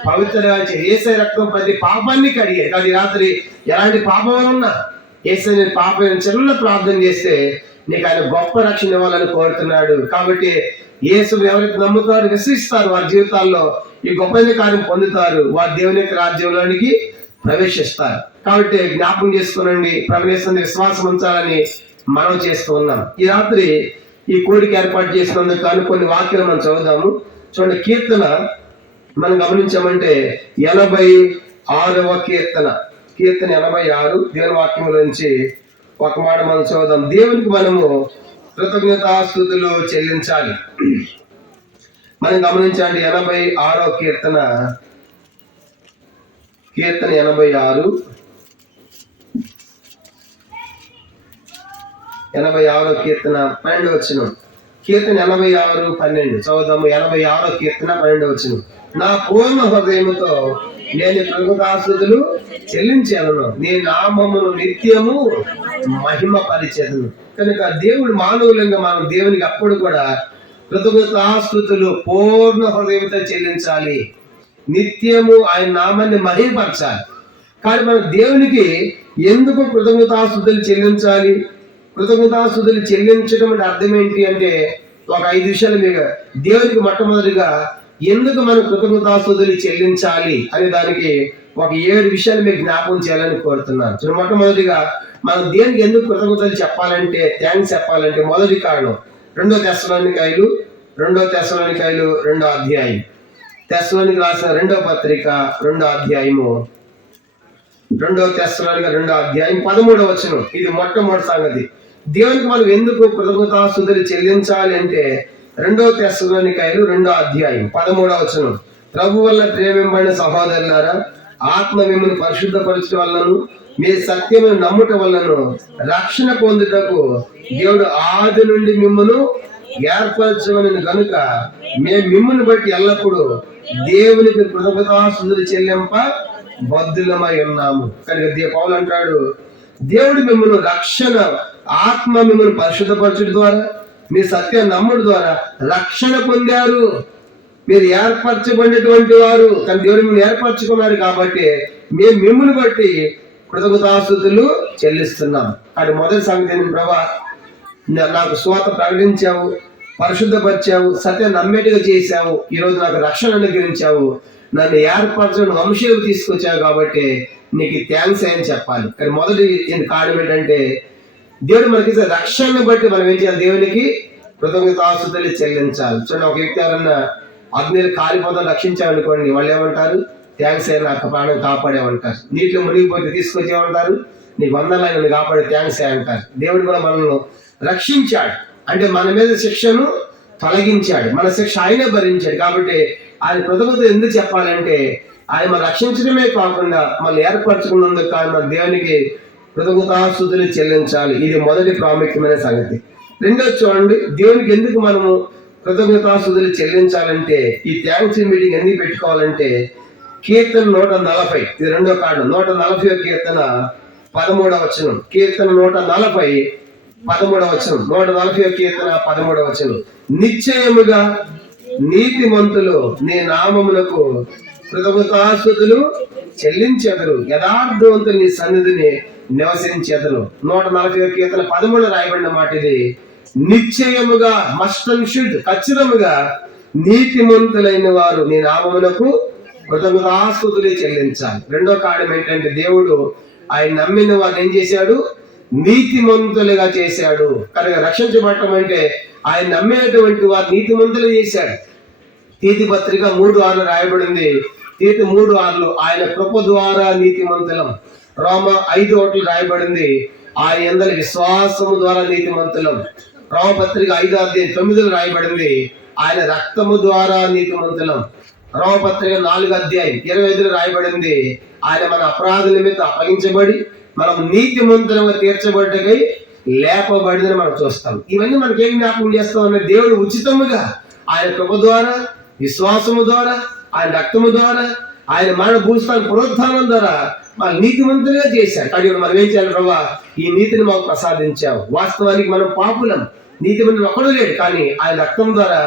పవిత్రంగా యేసు రక్తం ప్రతి పాపాన్ని కడిగాడు. కానీ రాత్రి ఎలాంటి పాపం ఉన్నా యేసు పాపం చిన్న ప్రార్థన చేస్తే నీకు ఆయన గొప్ప రక్షణ ఇవ్వాలని కోరుతున్నాడు. కాబట్టి యేసు ఎవరైతే నమ్ముతారు, విశ్వసిస్తారు, వారి జీవితాల్లో ఈ గొప్ప కార్యం పొందుతారు, వారి దేవుని యొక్క రాజ్యంలోనికి ప్రవేశిస్తారు. కాబట్టి జ్ఞాపకం చేసుకునండి, ప్రవేశించిన విశ్వాసం ఉంచాలని మనం చేస్తూ ఉన్నాం. ఈ రాత్రి ఈ కోరిక ఏర్పాటు చేసినందుకు కానీ కొన్ని వాక్యాలు మనం చదువుదాము. చూడండి, కీర్తన మనం గమనించామంటే 86వ కీర్తన 86 దేవుని వాక్యములోంచి ఒక మాట మనం చదువుదాం. దేవునికి మనము కృతజ్ఞతాస్తుతులు చెల్లించాలి. మనం గమనించండి, 86వ కీర్తన 86 86వ కీర్తన 12వ వచనం. కీర్తన 86:12 చదువుదాము. 86వ కీర్తన 12వ వచనం. నా పూర్ణ హృదయముతో నేను కృతజ్ఞతాస్తుతులు చెల్లించాను, నీ నామమును నిత్యము మహిమ పరిచేదను. కనుక దేవుడు మానవులంగా మనం దేవునికి అప్పుడు కూడా కృతజ్ఞతాస్తుతులు పూర్ణ హృదయంతో చెల్లించాలి, నిత్యము ఆయన నామాన్ని మహిమపరచాలి. కానీ మనం దేవునికి ఎందుకు కృతజ్ఞతాస్తుతులు చెల్లించాలి? కృతజ్ఞతాస్తుతులు చెల్లించడం అంటే అర్థం ఏంటి అంటే ఒక 5 విషయాలు మీకు దేవునికి మొట్టమొదటిగా ఎందుకు మనం కృతజ్ఞతాస్తుతులు చెల్లించాలి అనే దానికి ఒక 7 విషయాలు మీకు జ్ఞాపకం చేయాలని కోరుతున్నాను. మొట్టమొదటిగా మనం దేనికి ఎందుకు కృతజ్ఞతలు చెప్పాలంటే, థ్యాంక్స్ చెప్పాలంటే మొదటి కారణం 2 తెస్సలోనికైలు 2 అధ్యాయం, తెస్సలోనికి రాసిన 2వ పత్రిక 2వ అధ్యాయము, 2 తెస్సలోనిక 2వ అధ్యాయం 13వ వచనం. ఇది మొట్టమొదటి సంగతి. దేవునికి మనం ఎందుకు కృతజ్ఞతాస్తుతులు చెల్లించాలి అంటే 2 తెస్సలోనికైలు 2వ అధ్యాయం 13వ వచనం. ప్రభు వల్ల ప్రేమింపబడిన సహోదరులారా, ఆత్మ మిమ్మల్ని పరిశుద్ధపరచడం వల్లను మీ సత్యమును నమ్ముట వల్లను రక్షణ పొందుటకు దేవుడు ఆది నుండి మిమ్మల్ని ఏర్పరచమని కనుక మేము మిమ్మల్ని బట్టి ఎల్లప్పుడూ దేవునికి కృతజ్ఞతాస్తుతులు చెల్లింప బద్ధులమై ఉన్నాము. కనుక పౌలు అంటాడు, దేవుడు మిమ్మల్ని రక్షణ, ఆత్మ మిమ్మల్ని పరిశుద్ధపరచడం ద్వారా, మీ సత్య నమ్ముడు ద్వారా రక్షణ పొందారు. మీరు ఏర్పరచబడినటువంటి వారు. కానీ దేవుడు మిమ్మల్ని ఏర్పరచుకున్నాడు కాబట్టి మేము మిమ్మల్ని బట్టి కృతజ్ఞతాస్తుతులు చెల్లిస్తున్నాం. కానీ మొదటి సంగతి, ప్రభా నాకు స్వాత ప్రకటించావు, పరిశుద్ధపరిచావు, సత్య నమ్మేట్టుగా చేశావు, ఈరోజు నాకు రక్షణ అనుగ్రహించావు, నన్ను ఏర్పరచని వంశీయులు తీసుకొచ్చావు కాబట్టి నీకు థ్యాంక్స్ అని చెప్పాలి. కానీ మొదటి కారణం ఏంటంటే దేవుడు మనకి రక్షణ బట్టి మనం ఏం చేయాలి? దేవునికి కృతజ్ఞతాస్తుతులు చెల్లించాలి. చూడండి, ఒక వ్యక్తి ఎవరన్నా అగ్నిని కాలిపోతాం రక్షించామనుకోండి, వాళ్ళు ఏమంటారు? థ్యాంక్స్ అయినా నాకు ప్రాణం కాపాడేమంటారు. నీటిలో మునిగిపోతే తీసుకొచ్చేమంటారు? నీకు వందనాలు, నన్ను కాపాడే థ్యాంక్స్ అంటారు. దేవుడు కూడా మనల్ని రక్షించాడు అంటే మన మీద శిక్షను తొలగించాడు, మన శిక్ష ఆయనే భరించాడు. కాబట్టి ఆయన కృతజ్ఞత ఎందుకు చెప్పాలంటే ఆయన మనం రక్షించడమే కాకుండా మనం ఏర్పరచుకున్నందుకు కానీ మన దేవునికి కృతజ్ఞతాస్తుతులు చెల్లించాలి. ఇది మొదటి ప్రాముఖ్యమైన సంగతి. రెండోది చూడండి, దేవునికి ఎందుకు మనము కృతజ్ఞతాస్తుతులు చెల్లించాలంటే, ఈ థ్యాంక్స్ మీటింగ్ ఎందుకు పెట్టుకోవాలంటే కీర్తన 140, ఇది 2వ కారణం. 140వ కీర్తన 13వ వచనం. కీర్తన 140 13వ వచనం. 140వ కీర్తన 13వ వచనం. నిశ్చయముగా నీతిమంతులు నీ నామమునకు కృతజ్ఞతాస్తుతులు చెల్లించెదరు, యథార్థవంతులు నీ సన్నిధిని నివసించెదరు. 140 కీర్తన 13 రాయబడిన మాట ఇది. నిశ్చయముగా మస్ట్ అండ్ షుడ్, ఖచ్చితముగా నీతిమంతులైన వారు నీ నామమునకు కృతజ్ఞతాస్తుతులు చెల్లించాలి. రెండో కారణం ఏంటంటే దేవుడు ఆయన నమ్మిన వారిని ఏం చేశాడు? నీతిమంతులుగా చేశాడు. కనుక రక్షించబడటం అంటే ఆయన నమ్మేటువంటి వారు నీతిమంతులు చేశాడు. తీతు పత్రిక 3:6 రాయబడింది. తీతు 3:6 ఆయన కృప ద్వారా నీతిమంతులం. రోమ 5:1 రాయబడింది, ఆయన యందలి విశ్వాసము ద్వారా నీతిమంతులం. రోమ పత్రిక 5:9 రాయబడింది, ఆయన రక్తము ద్వారా నీతిమంతులం. రోమపత్రిక 4:25 రాయబడింది, ఆయన మన అపరాధ నిమిత్తం అప్పగించబడి మనం నీతిమంతులుగా తీర్చబడ్డకై లేపబడిందని మనం చూస్తాం. ఇవన్నీ మనకేం జ్ఞాపకం చేస్తామన్న దేవుడు ఉచితముగా ఆయన కృప ద్వారా, విశ్వాసము ద్వారా, ఆయన రక్తము ద్వారా, ఆయన మరణ భూస్థానం పునరుత్థానం ద్వారా మన నీతిమంతులుగా చేశాడు. కానీ మనం ఏం చేయాలి? ప్రభా, ఈ నీతిని మాకు ప్రసాదించావు. వాస్తవానికి మనం పాపులం, నీతిమంతులు ఒక్కడూ లేడు. కానీ ఆయన రక్తం ద్వారా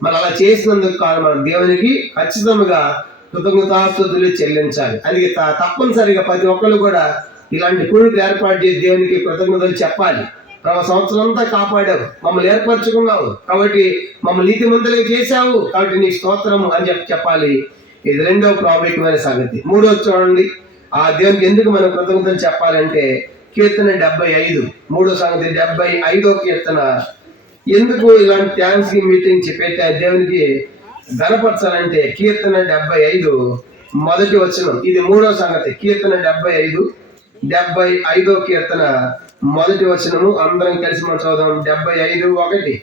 మనం అలా చేసినందుకు కాదు మనం దేవునికి ఖచ్చితంగా కృతజ్ఞతాస్తుతులు చెల్లించాలి. అందుకే తప్పనిసరిగా ప్రతి ఒక్కరు కూడా ఇలాంటి కూడికలు ఏర్పాటు చేసి దేవునికి కృతజ్ఞతలు చెప్పాలి. సంవత్సరం అంతా కాపాడావు, మమ్మల్ని ఏర్పరచుకున్నావు, కాబట్టి మమ్మల్ని నీతిమంతులుగా చేశావు, కాబట్టి నీకు స్తోత్రము అని చెప్పాలి. ఇది రెండవ ప్రాముఖ్యమైన సంగతి. మూడోది చూడండి, ఆ దేవునికి ఎందుకు మనం కృతజ్ఞతలు చెప్పాలంటే కీర్తన 75, మూడో సంగతి 75వ కీర్తన. ఎందుకు ఇలాంటి థ్యాంక్స్ మీటింగ్ పెట్టే దేవునికి గణపరచాలంటే కీర్తన 75 మొదటి వచనం. ఇది మూడో సంగతి. కీర్తన 75వ కీర్తన మొదటి వచనము. అందరం కలిసి మనం చదువుదాం. 75:1.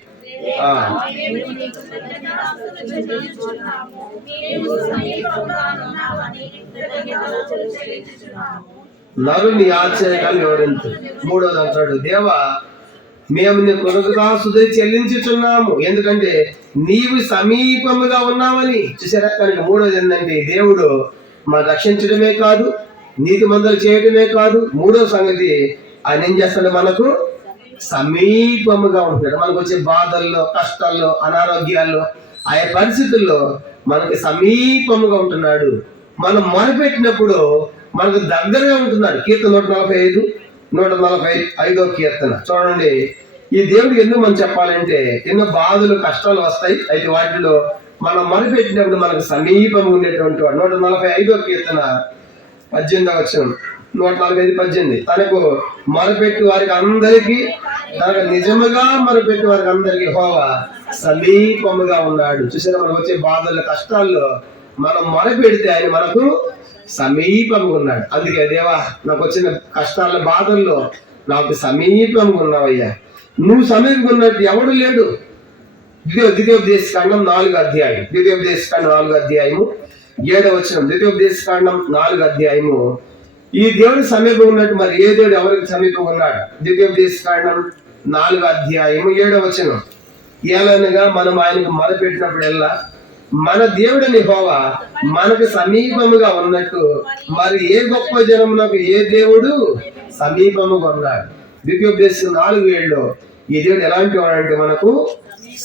నరుని ఆశ్చర్యకాలు వివరించు. మూడోది అంటాడు, దేవా మేము నీ కృతజ్ఞతాస్తుతులు చెల్లించుచున్నాము, ఎందుకంటే నీవు సమీపముగా ఉన్నావని. చూసారా? కనుక మూడోది ఏంటంటే దేవుడు మనం రక్షించడమే కాదు, నీతిమంతులు చేయడమే కాదు, మూడో సంగతి ఆయన ఏం చేస్తాడు? మనకు సమీపముగా ఉంటున్నాడు. మనకు వచ్చే బాధల్లో, కష్టాల్లో, అనారోగ్యాల్లో, ఆయా పరిస్థితుల్లో మనకి సమీపముగా ఉంటున్నాడు. మనం మొరపెట్టినప్పుడు మనకు దగ్గరగా ఉంటున్నాడు. కీర్తన 145వ కీర్తన చూడండి. ఈ దేవుడికి ఎందుకు మనం చెప్పాలంటే ఎన్నో బాధలు, కష్టాలు వస్తాయి. అయితే వాటిలో మనం మొరపెట్టినప్పుడు మనకు సమీపంగా ఉండేటువంటి వాడు. 145వ కీర్తన 18వ వచనం. 145:18. తనకు మొరపెట్టి వారికి అందరికీ, తనకు నిజముగా మొరపెట్టి వారికి అందరికీ యెహోవా సమీపముగా ఉన్నాడు. చూసారా? మనకు వచ్చే బాధల, కష్టాల్లో మనం మొరపెడితే ఆయన మనకు సమీపంగా ఉన్నాడు. అందుకే దేవా, నాకు వచ్చిన కష్టాల, బాధల్లో నాకు సమీపంగా ఉన్నావయ్యా. నువ్వు సమీపంగా ఉన్నట్టు ఎవడు లేడు. ద్వితీయోపదేశకాండం 4వ అధ్యాయం. ద్వితీయోపదేశకాండం 4వ అధ్యాయము 7వ వచనం. ద్వితీయోపదేశకాండం 4వ అధ్యాయము. ఈ దేవుడు సమీపంగా ఉన్నట్టు మరి ఏ దేవుడు ఎవరికి సమీపంగా ఉన్నాడు? ద్వితీయోపదేశకాండం 4వ అధ్యాయము 7వ వచనం. ఏలనగా మనం ఆయనకు మొరపెట్టినప్పుడల్లా మన దేవుడిని యెహోవా మనకు సమీపముగా ఉన్నట్టు మరి ఏ గొప్ప జనమునకు ఏ దేవుడు సమీపముగా ఉన్నాడు? ద్వితీయోపదేశం 4:7 ఈ దేవుడు ఎలాంటి వాడంటే మనకు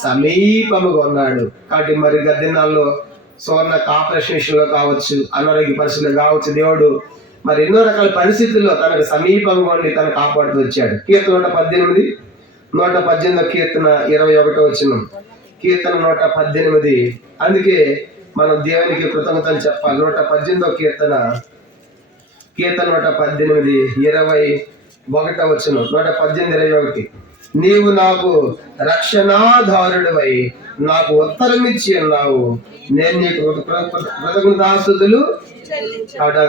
సమీపముగా ఉన్నాడు. కాబట్టి మరి గద్దెనాల్లో సువర్ణ ఆపరేషన్ విషయంలో కావచ్చు, అనారోగ్య పరిస్థితుల్లో కావచ్చు, దేవుడు మరి ఎన్నో రకాల పరిస్థితుల్లో తనకు సమీపంగా ఉండి తను కాపాడుతూ వచ్చాడు. కీర్తన 118 కీర్తన 21వ వచనం. కీర్తన 118. అందుకే మనం దేవునికి కృతజ్ఞతలు చెప్పాలి. 118వ కీర్తన 118:21 వచనం. 118:21. నీవు నాకు రక్షణాధారుడివై నాకు ఉత్తరమిచ్చి ఉన్నావు, నేను నీకు కృతజ్ఞతాస్తుతులు.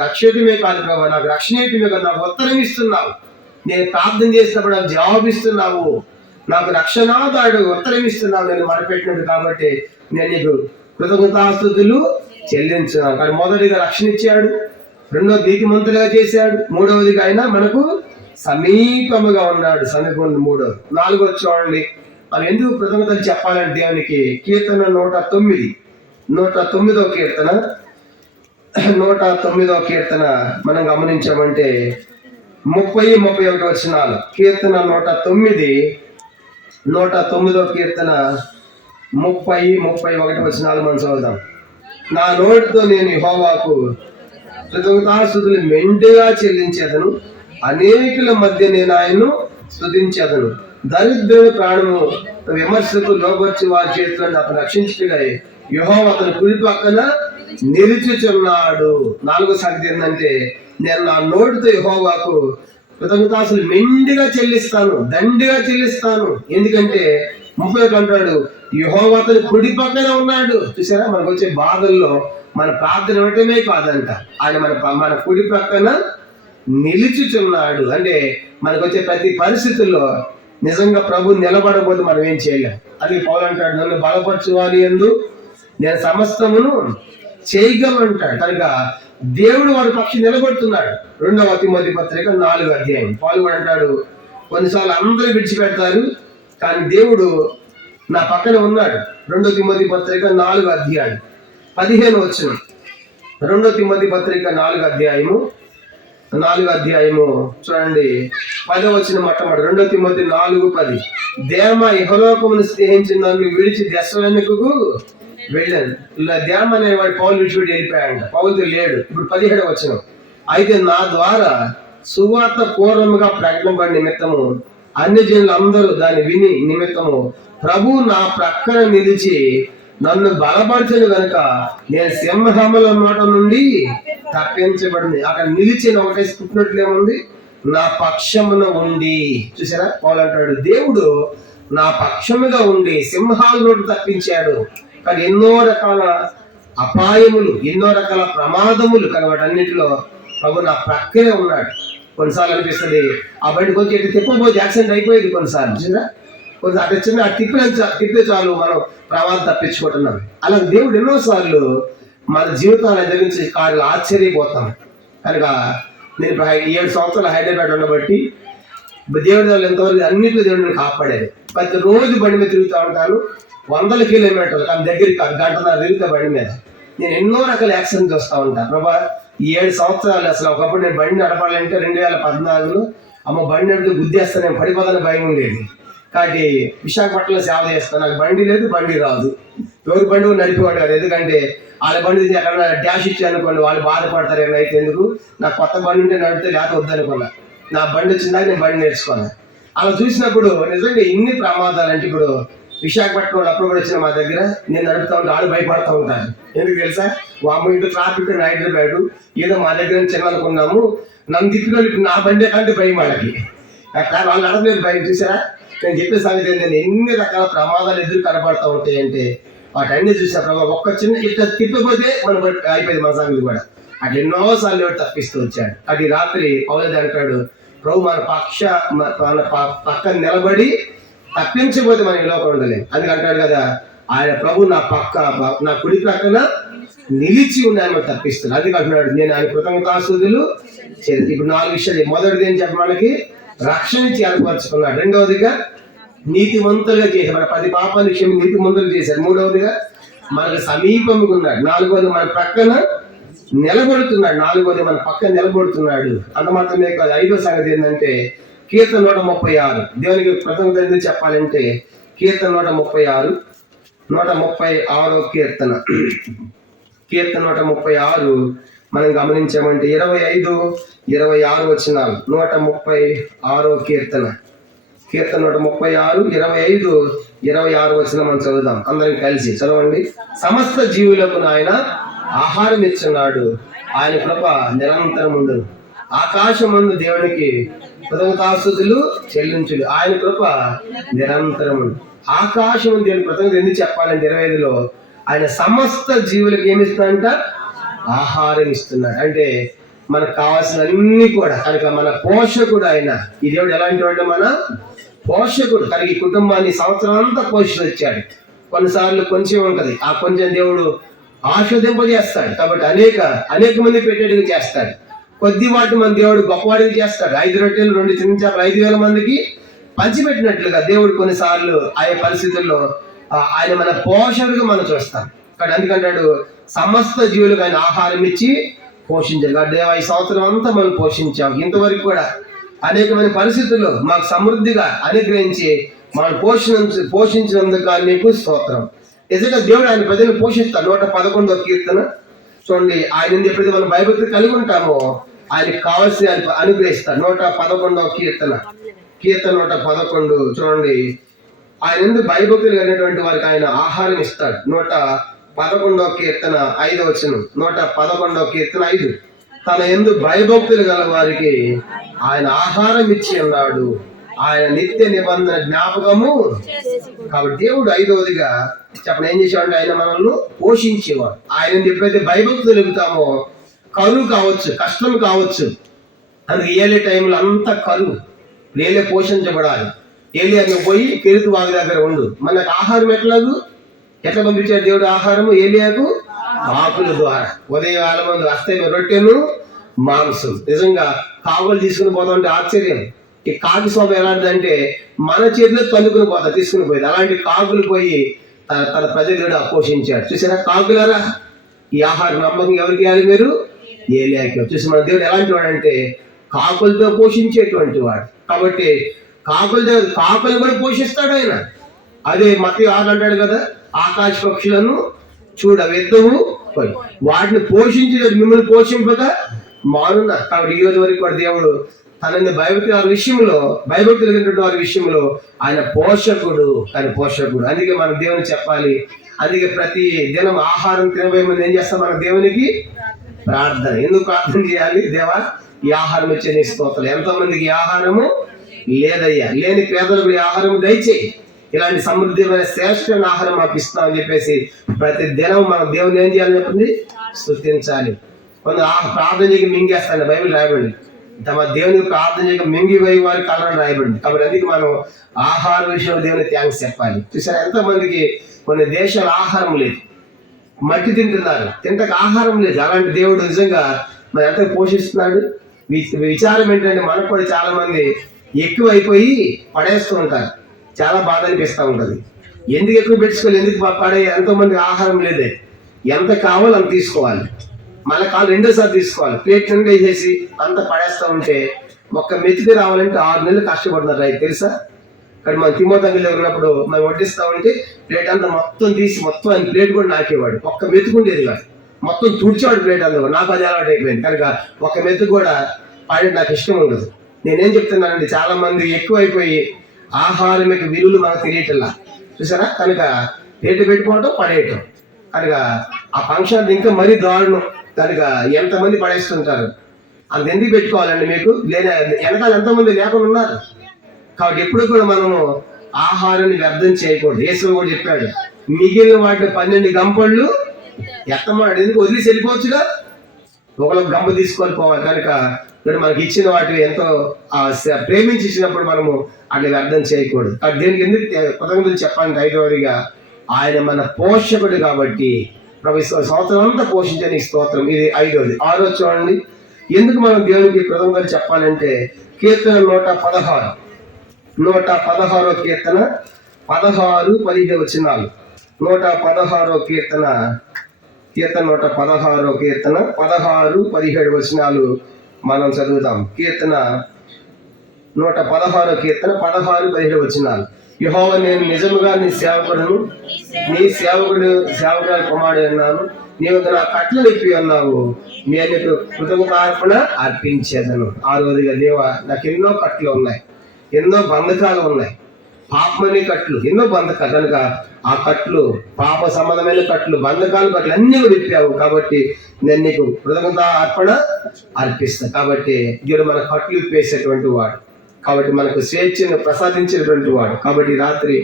రక్షణమే కాదు ప్రభావ, నాకు రక్షణమే కాదు, నాకు ఉత్తరం ఇస్తున్నావు. నేను ప్రార్థన చేసినప్పుడు నాకు జవాబిస్తున్నావు, నాకు రక్షణాధారుడు ఉత్తరం ఇస్తున్నావు నేను మొరపెట్టినట్టు. కాబట్టి నేను నీకు కృతజ్ఞతాస్తుతులు చెల్లించున్నాను. కానీ మొదటిగా రక్షణ ఇచ్చాడు, రెండోది నీతిమంతులుగా చేశాడు, మూడవదిగా ఆయన మనకు సమీపముగా ఉన్నాడు. సమీపం మూడోది. 4వ చూడండి, మనం ఎందుకు కృతజ్ఞతలు చెప్పాలంటే దేవునికి. కీర్తన 109వ కీర్తన 109వ కీర్తన మనం గమనించామంటే 30-31 వచనాలు. కీర్తన 109వ కీర్తన 30-31 వచనాలు మనం చదువుదాం. నా నోటితో నేను యెహోవాకు కృతజ్ఞతాస్తుతులు మెండుగా చెల్లించేదను, అనేకుల మధ్య నేను ఆయన్ను స్తుతించేదను. దరిద్రుని ప్రాణము విమర్శకు లోబర్చి వారి చేతిలో అతను రక్షించుగా యెహోవా అతని కుడి పక్కన నిలుచుచున్నాడు. 4వ సంగతి ఏంటంటే, నేను నా నోటితో యెహోవాకు కృతజ్ఞతాస్తుతులు మెండుగా చెల్లిస్తాను, దండిగా చెల్లిస్తాను. ఎందుకంటే 30 అంటాడు, యెహోవా అతని కుడి పక్కన ఉన్నాడు. చూసారా, మనకు వచ్చే బాధల్లో మన ప్రార్థన ఇవ్వటమే కాదంట, ఆయన మన కుడి పక్కన నిలుచుచున్నాడు. అంటే మనకు వచ్చే ప్రతి పరిస్థితుల్లో నిజంగా ప్రభు నిలబడబోదు మనం ఏం చేయలేం. అది పౌలు అంటాడు, నన్ను బలపరచువాని యందు నేను సమస్తమును చేయగలంటాడు. కనుక దేవుడు వారి పక్షి నిలబడుతున్నాడు. 2వ తిమోతి పత్రిక 4వ అధ్యాయం పౌలు కూడా అంటాడు, కొన్నిసార్లు అందరూ విడిచిపెడతారు కానీ దేవుడు నా పక్కన ఉన్నాడు. 2వ తిమోతి పత్రిక 4వ అధ్యాయం 15వ వచనం. 2వ తిమోతి పత్రిక 4వ అధ్యాయము చూడండి, 10వ వచనం మొట్టమొదటి. 2వ తిమోతి 4:10. దేమ ఇహలోకమును స్నేహించిన దాన్ని విడిచి దెస్సలోనికకు వెళ్ళాను. ఇలా దేమ అనే వాడు పౌలు విడిచిపెట్టి వెళ్ళిపోయాడు, పౌలుతో లేడు. ఇప్పుడు 17వ వచనం. అయితే నా ద్వారా సువార్త పూర్వముగా ప్రకటింపబడిన నిమిత్తము అన్యజనులు అందరూ దాన్ని విని నిమిత్తము ప్రభు నా ప్రక్కన నిలిచి నన్ను బలపరచను గనుక నేను సింహముల నోట నుండి తప్పించబడింది. అక్కడ నిలిచిన ఒకటే పుట్టినట్లేముంది, నా పక్షమున ఉండి. చూసారా, పౌలు అంటాడు, దేవుడు నా పక్షముగా ఉండి సింహాల నోటు తప్పించాడు. కానీ ఎన్నో రకాల అపాయములు, ఎన్నో రకాల ప్రమాదములు, కానీ వాటన్నిటిలో ప్రభు నా ప్రక్కనే ఉన్నాడు. కొన్నిసార్లు అనిపిస్తుంది ఆ బండి కొంచెం ఇటు తిప్పబోతే యాక్సిడెంట్ అయిపోయేది. కొన్నిసార్లు చూసారా, కొంచెం అటు చిన్న తిప్పితే చాలు మనం ప్రమాదం తప్పించుకుంటున్నాం. అలా దేవుడు ఎన్నోసార్లు మన జీవితాన్ని ఎదిరించి కార్యాలు ఆశ్చర్యపోతాం. కనుక నేను 7 సంవత్సరాలు హైదరాబాద్ ఉండబట్టి దేవుడి వాళ్ళు ఎంతవరకు అన్నింటిలో దేవుడిని కాపాడేది. ప్రతిరోజు బండి మీద తిరుగుతూ ఉంటాను, 100 కిలోమీటర్లు, కానీ దగ్గరికి గంటన్నర తిరుగుతా బండి మీద. నేను ఎన్నో రకాల యాక్సిడెంట్ చూస్తూ ఉంటాను. ప్రభా, ఈ 7 సంవత్సరాలు అసలు ఒకప్పుడు నేను బండి నడపాలంటే 2014లో అమ్మ బండి నడిపితే గుద్దేస్తాను, నేను పడిపోతాను భయం ఉండేది. కాబట్టి విశాఖపట్నంలో సేవ చేస్తాను, నాకు బండి లేదు, బండి రాదు. ఎవరి బండి నడిపేవాడు కాదు. ఎందుకంటే వాళ్ళ బండి ఎక్కడ డాష్ ఇచ్చానుకోండి వాళ్ళు బాధపడతారు. ఏమైతే ఎందుకు, నాకు కొత్త బండి ఉంటే నడిపితే లేకపోతే వద్దనుకున్నా. నా బండి వచ్చిందాక నేను బండి నేర్చుకున్నాను. అలా చూసినప్పుడు నిజంగా ఇన్ని ప్రమాదాలు. అంటే ఇప్పుడు విశాఖపట్నం అప్పుడు కూడా వచ్చిన మా దగ్గర నేను నడుపుతా ఉంటే వాళ్ళు భయపడుతూ ఉంటారు. ఎందుకు తెలుసా, వామ్మ ఇంట్లో ట్రాఫిక్ హైదరాబాద్ ఏదో మా దగ్గర చిన్న అనుకున్నాము, నన్ను తిప్పుకొని ఇప్పుడు నా బండి కంటే భయం వాళ్ళకి. వాళ్ళు నడపలేదు భయం. చూసారా, నేను చెప్పే సంగతి ఏంటంటే ఎన్ని రకాల ప్రమాదాలు ఎదురు కనపడతా ఉంటాయంటే వాటన్నీ చూసిన ప్రభావ ఒక్క చిన్న ఇట్లా తిప్పిపోతే మనం అయిపోయింది మన సంగతి కూడా. అట్లా ఎన్నోసార్లు తప్పిస్తూ వచ్చాడు. అటు రాత్రి పౌలు అంటాడు, ప్రభు మన పక్కన నిలబడి తప్పించబోతే మనం ఈ లోపల ఉండలేం. అందుకంటాడు కదా, ఆయన ప్రభు నా కుడి ప్రక్కన నిలిచి ఉండి ఆయన తప్పిస్తున్నాడు. అది అంటున్నాడు, నేను ఆయన కృతజ్ఞతాస్తుతులు. ఇప్పుడు 4 విషయాలు. మొదటిది ఏం చెప్ప, మనకి రక్షణ ఇచ్చి ఏర్పరచుకున్నాడు. 2వదిగా నీతిమంతులుగా చేశాడు, మన 10 పాపాలు క్షమి నీతిమంతులు చేశాడు. 3వదిగా మనకు సమీపంగా ఉన్నాడు. 4వది మన ప్రక్కన నిలబడుతున్నాడు. 4వది మన పక్కన నిలబడుతున్నాడు. అంత మాత్రమే కాదు, 5వ సంగతి ఏంటంటే కీర్తన 136. దేవునికి కృతజ్ఞత ఎందుకు చెప్పాలంటే కీర్తన 136 కీర్తన 136 మనం గమనించామంటే 25, 26 వచనాలు. 136 కీర్తన 136, 25, 26 వచనం మనం చదువుదాం అందరం కలిసి. చదవండి. సమస్త జీవులకు ఆయన ఆహారం ఇచ్చున్నాడు, ఆయన కృప నిరంతరం ఉండును. ఆకాశమందు దేవునికి కృతజ్ఞతాస్తుతులు చెల్లించుడు, ఆయన కృప నిరంతరం. ఆకాశం దేవుని కృతజ్ఞత ఎందుకు చెప్పాలంటే 25లో ఆయన సమస్త జీవులకు ఏమిస్తున్నాడంట, ఆహారం ఇస్తున్నాడు. అంటే మనకు కావాల్సిన అన్ని కూడా. కనుక మన పోషకుడు ఆయన. ఈ దేవుడు ఎలాంటి వాడు, మన పోషకుడు. కనుక ఈ కుటుంబాన్ని సంవత్సరం అంతా పోషిస్తూ వచ్చాడు. కొన్నిసార్లు కొంచెం ఉంటుంది, ఆ కొంచెం దేవుడు ఆస్వాదింపజేస్తాడు. కాబట్టి అనేక మంది పెట్టేట్టుగా చేస్తాడు. కొద్ది వాటి మన దేవుడు గొప్పవాడికి చేస్తాడు. 5 రొట్టెలు 2 చిన్న చేపలు 5,000 మందికి పంచిపెట్టినట్లుగా దేవుడు కొన్నిసార్లు ఆయా పరిస్థితుల్లో ఆయన మన పోషకుడిగా మనం చూస్తాం. కానీ అందుకంటాడు సమస్త జీవులకు ఆయన ఆహారం ఇచ్చి పోషించాడు. కాబట్టి దేవా, ఈ సంవత్సరం అంతా మనం పోషించాం. ఇంతవరకు కూడా అనేకమైన పరిస్థితుల్లో మాకు సమృద్ధిగా అనుగ్రహించి మనం పోషించినందుకు నీకు స్తోత్రం. నిజంగా దేవుడు ఆయన ప్రజలను పోషిస్తాడు. 111వ కీర్తన చూడండి, ఆయన ఎప్పుడైతే మనం భయభక్తి కలిగి ఉంటామో ఆయనకి కావాల్సిన ఆయన అనుగ్రహిస్తాడు. 111వ కీర్తన 111 చూడండి, ఆయన ఎందుకు భయభక్తులు కలిగినటువంటి వారికి ఆయన ఆహారం ఇస్తాడు. 111వ కీర్తన 5వ వచనం. 111వ కీర్తన 5. తన ఎందు భయభక్తులు గల వారికి ఆయన ఆహారం ఇచ్చి ఉన్నాడు, ఆయన నిత్య నిబంధన జ్ఞాపకము. కాబట్టి దేవుడు 5వదిగా చెప్పండి ఏం చేసేవాడు, ఆయన మనల్ని పోషించేవాడు. ఆయన ఎప్పుడైతే భయభక్తులు వెళ్తామో కరువు కావచ్చు, కష్టం కావచ్చు, అందుకే ఏలే టైంలో అంతా కరువు, ఏలే పోషించబడాలి. ఏలియాకి పోయి కెరీతు వాగు దగ్గర ఉండు, మనకు ఆహారం ఎట్లా పంపించాడు దేవుడు ఆహారము ఏలియాకు? ఆకుల ద్వారా. ఉదయం వేళ ముందు వస్తే రొట్టెను మాంసం. నిజంగా కాకులు తీసుకుని పోతా ఉంటే ఆశ్చర్యం. ఈ కాకి స్వభావం ఎలాంటిదంటే మన చేతిలో తన్నుకుని పోతా, తీసుకుని పోయింది. అలాంటి కాకులు పోయి తన ప్రజలు పోషించాడు. చూసారా కాకులారా, ఈ ఆహారం నమ్మకం ఎవరికి ఇవ్వాలి? మీరు ఏలియాకి. చూసి మన దేవుడు ఎలాంటి వాడు అంటే కాకులతో పోషించేటువంటి వాడు. కాబట్టి కాకులు కూడా పోషిస్తాడు ఆయన. అదే మత్తయి 6 అంటాడు కదా, ఆకాశ పక్షులను చూడ వెద్దము పోయి వాటిని పోషించి మిమ్మల్ని పోషింపక మానున్నా. కాబట్టి ఈ రోజు వరకు కూడా దేవుడు తనని భయభక్తి వారి కలిగినటువంటి వారి విషయంలో ఆయన పోషకుడు. అందుకే మన దేవుని చెప్పాలి. అందుకే ప్రతి దినం ఆహారం తినబోయే ముందు ఏం చేస్తాం? మన దేవునికి ప్రార్థన. ఎందుకు ప్రార్థన చేయాలి? దేవా ఈ ఆహారం వచ్చే నీ స్తోత్రం. ఎంతో మందికి ఈ ఆహారము లేదయ్యా, లేని పేదలకు ఈ ఆహారము దయచేయి, ఇలాంటి సమృద్ధిమైన శ్రేష్టమైన ఆహారం మాకు ఇస్తామని చెప్పేసి ప్రతి దినం మనం దేవుని ఏం చేయాలని చెప్పింది? స్తుతించాలి. కొంత ప్రార్థన చేయక మింగేస్తాను, బైబిల్ రాయబడింది. తమ దేవునికి ప్రార్థన చేయక మింగిపోయి వారి కలరని రాయబడింది. కాబట్టి అందుకే మనం ఆహార విషయంలో దేవుని థ్యాంక్స్ చెప్పాలి. చూసారా ఎంతో మందికి కొన్ని దేశాలు ఆహారం లేదు, మట్టి తింటున్నారు, తింటకు ఆహారం లేదు. అలాంటి దేవుడు నిజంగా మరి ఎంత పోషిస్తున్నాడు. విచారం ఏంటంటే మనకు కూడా చాలా మంది ఎక్కువైపోయి పడేస్తూ ఉంటారు. చాలా బాధ అనిపిస్తూ ఉంటుంది. ఎందుకు ఎక్కువ పెట్టుకోవాలి, ఎందుకు పడే? ఎంతో మందికి ఆహారం లేదే. ఎంత కావాలో అంత తీసుకోవాలి, మళ్ళీ కాలు రెండోసారి తీసుకోవాలి. ప్లేట్ నిండా వేసేసి అంత పడేస్తూ ఉంటే ఒక్క మెతికి రావాలంటే 6 నెలలు కష్టపడుతున్నారు. రైతు తెలుసా? కానీ మన తిమోతంగిలో ఉన్నప్పుడు మేము వడ్డిస్తా ఉంటే ప్లేట్ అంతా మొత్తం తీసి మొత్తం ఆయన ప్లేట్ కూడా నాకేవాడు. ఒక్క మెతుకుండేది కాదు, మొత్తం తుడిచేవాడు ప్లేట్ అంతా. నాకు అది అలవాటు అయిపోయింది కనుక ఒక్క మెతుకు కూడా పడే నాకు ఇష్టం ఉండదు. నేనేం చెప్తున్నానండి, చాలా మంది ఎక్కువైపోయి ఆహారం యొక్క విలువలు మనకు తెలియటల్లా. చూసారా? కనుక ప్లేట్ పెట్టుకోవటం పడేయటం. కనుక ఆ ఫంక్షన్ ఇంకా మరీ దారుణం. కనుక ఎంతమంది పడేస్తుంటారు. అంత ఎందుకు పెట్టుకోవాలండి? మీకు వెనకాల ఎంతమంది లేకుండా ఉన్నారు. కాబట్టి ఎప్పుడు కూడా మనము ఆహారాన్ని వ్యర్థం చేయకూడదు. యేసు కూడా చెప్పాడు, మిగిలిన వాటిని 12 గంపళ్ళు ఎత్తమాడు. ఎందుకు వదిలేసి వెళ్ళిపోవచ్చుగా, ఒకళ్ళకి గంప తీసుకొని పోవాలి. కనుక మనకి ఇచ్చిన వాటిని ఎంతో ప్రేమించి ఇచ్చినప్పుడు మనము అట్లా వ్యర్థం చేయకూడదు. దేనికి ఎందుకు కృతజ్ఞతలు చెప్పాలంటే 5వదిగా ఆయన మన పోషకుడు కాబట్టి ప్రభు సంవత్సరం అంతా పోషించే నీకు స్తోత్రం. ఇది 5వది. 6వది చూడండి, ఎందుకు మనం దేవునికి కృతజ్ఞతలు చెప్పాలంటే కీర్తన 116వ కీర్తన 16-15 వచనాలు. 116వ కీర్తన 116వ కీర్తన 16-17 వచనాలు మనం చదువుతాం. కీర్తన 116వ కీర్తన 16-17 వచనాలు. యెహోవా, నేను నిజముగా నీ సేవకుడును, నీ సేవకుడు కుమారుడు అన్నాను. నీవు నా కట్లు ఇప్పి అన్నావు, నేను కృతజ్ఞతార్పణ అర్పించేదను. 6వదిగా దేవా, నాకు ఎన్నో కట్లు ఉన్నాయి, ఎన్నో బంధకాలు ఉన్నాయి, పాపమనే కట్లు, ఎన్నో బంధకాలు. కనుక ఆ కట్లు, పాప సంబంధమైన కట్లు, బంధకాలు అన్ని కూడా ఇప్పావు. కాబట్టి నేను నీకు కృతజ్ఞత అర్పణ అర్పిస్తాను. కాబట్టి దేవుడు మన కట్లు ఇప్పేసేటువంటి వాడు, కాబట్టి మనకు స్వేచ్ఛను ప్రసాదించినటువంటి వాడు. కాబట్టి రాత్రి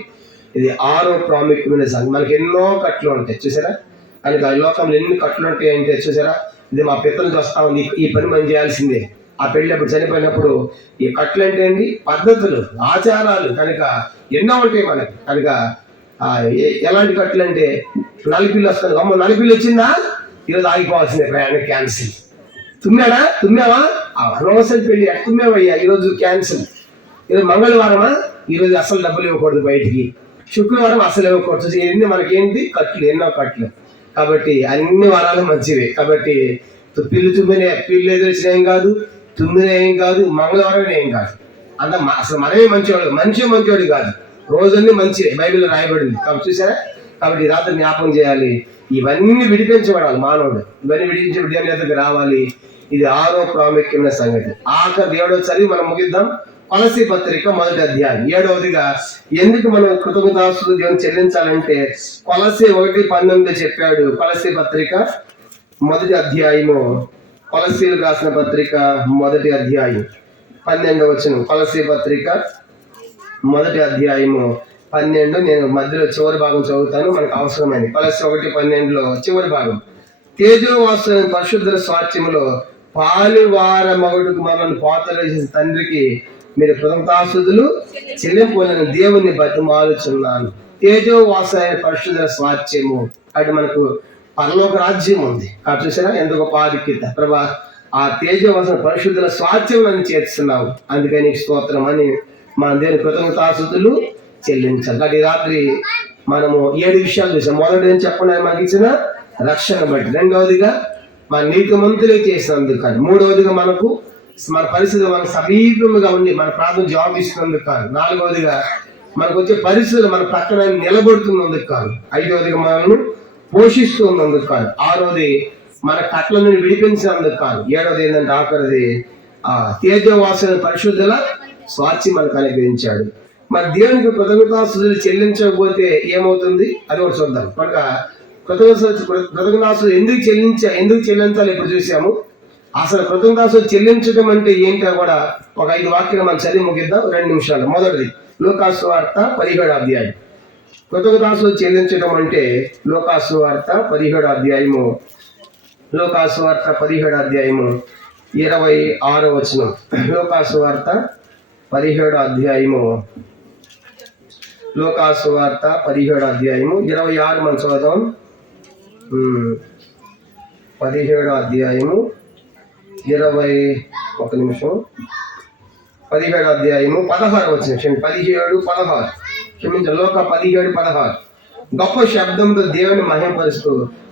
ఇది 6వ ప్రాముఖ్యమైన సంగతి. మనకి ఎన్నో కట్లు ఉంటాయి చూసారా. కనుక ఈ లోకంలో ఎన్ని కట్లు ఉంటాయి అంటే చూసారా, ఇది మా పిత్తలు చూస్తా ఉంది, ఈ పని మనం చేయాల్సిందే. ఆ పెళ్ళి అప్పుడు చనిపోయినప్పుడు ఈ కట్లు అంటే ఏంటి? పద్ధతులు, ఆచారాలు. కనుక ఎన్నో ఉంటాయి మనకి. కనుక ఎలాంటి కట్లు అంటే నలిపిల్లు వస్తుంది. అమ్మ నలిపిల్లు వచ్చిందా, ఈరోజు ఆగిపోవాల్సిందే, ప్రయాణం క్యాన్సిల్. తుమ్మావా అనవసరం పెళ్ళి తుమ్మావయ్యా, ఈరోజు క్యాన్సిల్. ఈరోజు మంగళవారమా, ఈరోజు అసలు డబ్బులు ఇవ్వకూడదు బయటికి. శుక్రవారం అసలు ఇవ్వకూడదు. ఇవన్నీ మనకేంటి? కట్లు, ఎన్నో కట్లు. కాబట్టి అన్ని వారాలు మంచివే. కాబట్టి పిల్లు ఎదురొచ్చిన ఏం కాదు, తుమ్మిన ఏం కాదు, మంగళవారం ఏం కాదు. అసలు మనమే మంచివాడు, మంచివాడు కాదు, రోజన్నీ మంచివే బైబిల్లో రాయబడింది. కాబట్టి చూసారా, కాబట్టి ఈ రాత్రి జ్ఞాపకం చేయాలి, ఇవన్నీ విడిపించబడాలి మానవుడు. ఇవన్నీ విడిపించి దేవుని ఎదురుకు రావాలి. ఇది 6వ ప్రాముఖ్యమైన సంగతి. ఆఖరి దేవుడు చదివి మనం ముగిద్దాం. కొలస్సీ పత్రిక 1వ అధ్యాయం 7వదిగా ఎందుకు మనం కృతజ్ఞతాస్తుతులు దేవుని చెల్లించాలంటే కొలస్సీ 1:19 చెప్పాడు. కొలస్సీ పత్రిక 1వ అధ్యాయము, కొలస్సీలకు రాసిన పత్రిక 1వ అధ్యాయం 12వ వచనం. కొలస్సీ పత్రిక 1వ అధ్యాయము 12. నేను మధ్యలో చివరి భాగం చదువుతాను, మనకు అవసరమైంది. కొలస్సీ 1:12 చివరి భాగం. తేజోవాసులైన పరిశుద్ధుల స్వాస్థ్యములో పాలువార మగుడుకు మనల్ని పాత్రలు చేసిన తండ్రికి మీరు కృతజ్ఞతాస్తుతులు చెల్లింపులను దేవుని బతిమాలుచున్నాను. తేజోవాసులైన పరిశుద్ధుల స్వాస్థ్యము అంటే మనకు పరలోక రాజ్యం ఉంది. చూసారా ఎంత గొప్ప ఆధిక్యత. ప్రభా, ఆ తేజోవాసుల పరిశుద్ధుల స్వాస్థ్యం నన్ను చేస్తున్నావు, అందుకని స్తోత్రం అని మన దేవుని కృతజ్ఞతాస్తుతులు చెల్లించాలి. కాబట్టి రాత్రి మనము 7 విషయాలు చూసాం. మొదటి ఏం చెప్పండి, మనకి ఇచ్చిన రక్షణ బట్టి. రెండవదిగా మన నీతిమంతులే చేసినందుకు కానీ. మూడవదిగా మనకు మన పరిస్థితులు మనకు సమీపంగా ఉండి మన ప్రార్థన జవాబు ఇస్తున్నందుకు కాదు. నాలుగవదిగా మనకు వచ్చే పరిస్థితులు మన పక్కన నిలబడుతున్నందుకు కాదు. ఐదవదిగా మనల్ని పోషిస్తూ ఉన్నందుకు కాదు. ఆరవది మన కట్ల నుండి విడిపించినందుకు కాదు. ఏడవది ఏంటంటే ఆఖరిది తేజోవాసుల పరిశుద్ధుల స్వాస్థ్యం మనకు అనుగ్రహించాడు. మరి దేవునికి కృతజ్ఞతాస్తుతులు చెల్లించకపోతే ఏమవుతుంది అది ఒకటి చూద్దాం. కనుక కృతజ్ఞతాస్తుతులు ఎందుకు చెల్లించాలి ఇప్పుడు చూసాము. అసలు కృతజ్ఞతాస్తుతులు చెల్లించడం అంటే ఏంటో కూడా ఒక 5 వాక్యాలు మనం చదివి ముగిద్దాం 2 నిమిషాలు. మొదటిది లూకాసు వార్త 17వ అధ్యాయం. కృతజ్ఞతాస్తుతులు చెల్లించడం అంటే లూకాసు వార్త 17వ అధ్యాయము, లూకాసు వార్త 17వ అధ్యాయము 26వ వచనం. లూకాసు వార్త 17వ అధ్యాయము, లూకాసు వార్త 17వ అధ్యాయము 26 మనం చదువుదాం. 17వ అధ్యాయము 21 నిమిషం. 17వ అధ్యాయము 16వ వచనం. 17:16 క్షమించాలి. లోక 17:16 గొప్ప శబ్దంతో దేవుని మహిమపరుస్తూ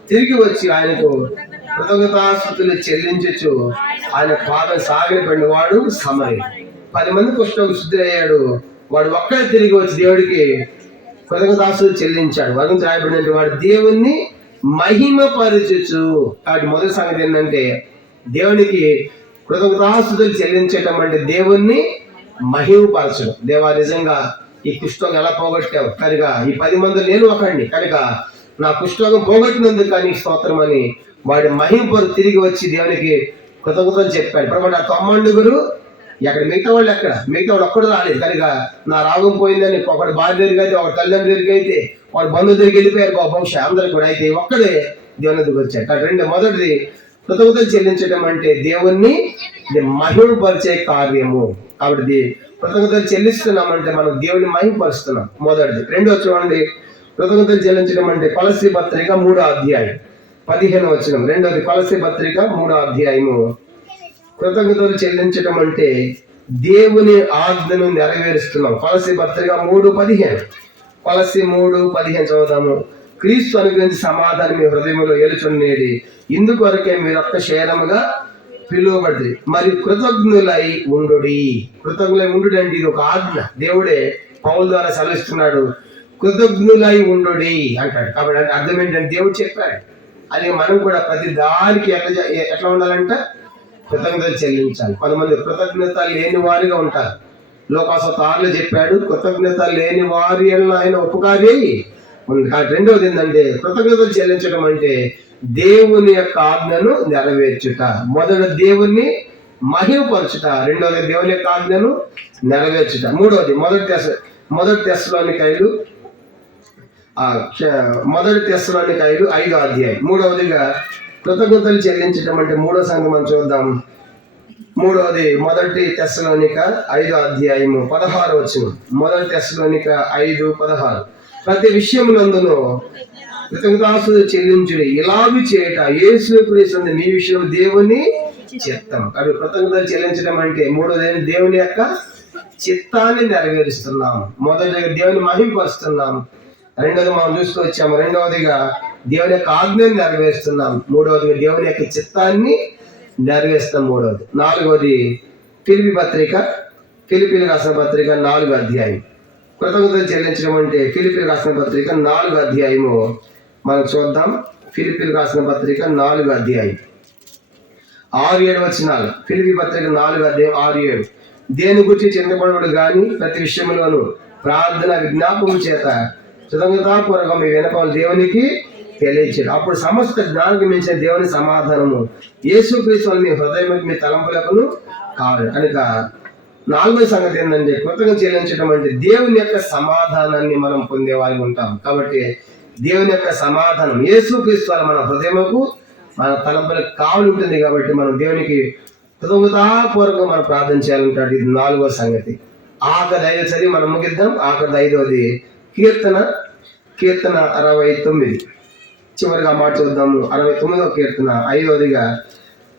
తిరిగి వచ్చి ఆయనకు కృతజ్ఞతాస్తుతులు చెల్లించచ్చు ఆయన పాదం సాగిలపడిన వాడు సమరయుడు. 10 మంది కుష్ఠరోగి శుద్ధులయ్యాడు. వాడు ఒక్కడే తిరిగి వచ్చి దేవుడికి కృతజ్ఞతాస్తుతులు చెల్లించాడు. వర్గం రాయబడినట్టు వాడు దేవుణ్ణి మహిమపరచచ్చు. కాబట్టి మొదటి సంగతి ఏంటంటే దేవునికి కృతజ్ఞతాస్తుతులు చెల్లించటం అంటే దేవుణ్ణి మహిమపరచడం. దేవా, నిజంగా ఈ కుష్ఠరోగం ఎలా పోగొట్టావు కనుక ఈ 10 మంది నేను ఒకడిని కనుక నా కుష్ఠరోగం పోగొట్టినందుకు కానీ స్తోత్రం అని వాడి మహిమపరు తిరిగి వచ్చి దేవునికి కృతజ్ఞతలు చెప్పాడు. ప్రభు, నా 90 ఎక్కడ మిగతా వాళ్ళు ఒక్కడు రాలేదు కనుక నా రాగం పోయిందని ఒకటి భార్య దగ్గరికి అయితే, ఒకటి తల్లిదండ్రుల దగ్గరికి అయితే, వాడు బంధువు దగ్గరికి వెళ్ళిపోయారు బహుశా అందరు కూడా. అయితే ఒక్కడే దేవుని దగ్గరికి వచ్చాడు. మొదటిది కృతజ్ఞతలు చెల్లించడం అంటే దేవుణ్ణి మహిమపరిచే కార్యము. కాబట్టి కృతజ్ఞతలు చెల్లిస్తున్నామంటే మనం దేవుని మహిమపరుస్తున్నాం. మొదటిది. రెండో చూడండి, కృతజ్ఞతలు చెల్లించడం అంటే కొలస్సీ పత్రిక 3వ అధ్యాయం 15వ వచనం. రెండోది కొలస్సీ పత్రిక 3వ అధ్యాయము. కృతజ్ఞతలు చెల్లించడం అంటే దేవుని ఆజ్ఞను నెరవేరుస్తున్నాం. కొలస్సీ పత్రిక 3:15. కొలస్సీ 3:15 చదువుదాము. క్రీస్తు అనుగ్రహించి సమాధానం మీ హృదయంలో ఏలుచుండేది, ఇందుకొరకే మీరు ఒక్క శరీరముగా పిలువబడి మరి కృతజ్ఞులై ఉండుడి. కృతజ్ఞులై ఉండుడి అంటే ఇది ఒక ఆజ్ఞ. దేవుడే పౌలు ద్వారా సెలవిస్తున్నాడు, కృతజ్ఞులై ఉండుడి అంటాడు. కాబట్టి అంటే అర్థం ఏంటంటే దేవుడు చెప్పాడు. అది మనం కూడా ప్రతి దానికి ఎట్లా ఉండాలంటే కృతజ్ఞతలు చెల్లించాలి. 10 మంది కృతజ్ఞత లేని వారిగా ఉంటారు. లోకాసు 6లో చెప్పాడు, కృతజ్ఞత లేని వారి ఆయన ఉపకారి ఉంది. రెండవది ఏంటంటే కృతజ్ఞతలు చెల్లించడం అంటే దేవుని యొక్క ఆజ్ఞను నెరవేర్చుట. మొదటి దేవుణ్ణి మహిమపరచుట, రెండవది దేవుని యొక్క ఆజ్ఞను నెరవేర్చుట. మూడవది మొదటి తెస్సలోనికైలు 5వ అధ్యాయం. మూడవదిగా కృతజ్ఞతలు చెల్లించడం అంటే మూడో సంగతి మనం చూద్దాం. మూడవది మొదటి తెస్సలోనిక 5వ అధ్యాయము 16వ వచనం. మొదటి తెస్సలోనిక 5:16 ప్రతి విషయమునందును కృతజ్ఞతాస్తుతులు చెల్లించుడి, ఇలాగూ చేయట యేసు క్రీస్తు మీ విషయం దేవుని చిత్తం. అది కృతజ్ఞతలు చెల్లించడం అంటే మూడోది దేవుని యొక్క చిత్తాన్ని నెరవేరుస్తున్నాం. మొదటిగా దేవుని మహిమపరుస్తున్నాం. రెండోది మనం చూసుకొచ్చాము. రెండవదిగా దేవుని యొక్క ఆజ్ఞను నెరవేరుస్తున్నాం. మూడవదిగా దేవుని యొక్క చిత్తాన్ని నెరవేరుస్తాం. మూడవది. నాలుగవది ఫిలిప్పీయులకు రాసిన పత్రిక 4వ అధ్యాయం. కృతజ్ఞతలు చెల్లించడం అంటే ఫిలిప్పీయులకు రాసిన పత్రిక 4వ అధ్యాయము మనం చూద్దాం. ఫిలిప్పీయులకు రాసిన పత్రిక 4వ అధ్యాయం 6-7 వచనాలు. ఫిలిప్పీ పత్రిక 4వ అధ్యాయం 6-7. దేని గురించి చింతపడడు గాని ప్రతి విషయంలోనూ ప్రార్థన విజ్ఞాపము చేత కృతజ్ఞతాపూర్వకం మీ విన్నపాలు దేవునికి తెలియచేయడం. అప్పుడు సమస్త జ్ఞానానికి మించిన దేవుని సమాధానము యేసుక్రీస్తు మీ హృదయం మీ తలంపులకు కావాలి. కనుక 4వ సంగతి ఏంటంటే కృతజ్ఞత చెల్లించడం అంటే దేవుని యొక్క సమాధానాన్ని మనం పొందేవారి ఉంటాం. కాబట్టి దేవుని యొక్క సమాధానం యేసుక్రీస్తు వల్ల మన హృదయముకు మన తలంపులకు కావాలి ఉంటుంది. కాబట్టి మనం దేవునికి కృతజ్ఞతాపూర్వకంగా మనం ప్రార్థన చేయాలంటాడు. ఇది 4వ సంగతి. ఆఖరి 5 చదివి మనం ముగిద్దాం. ఆఖరి 5వది కీర్తన 69. చివరిగా మాట చూద్దాము. 69వ కీర్తన 5వదిగా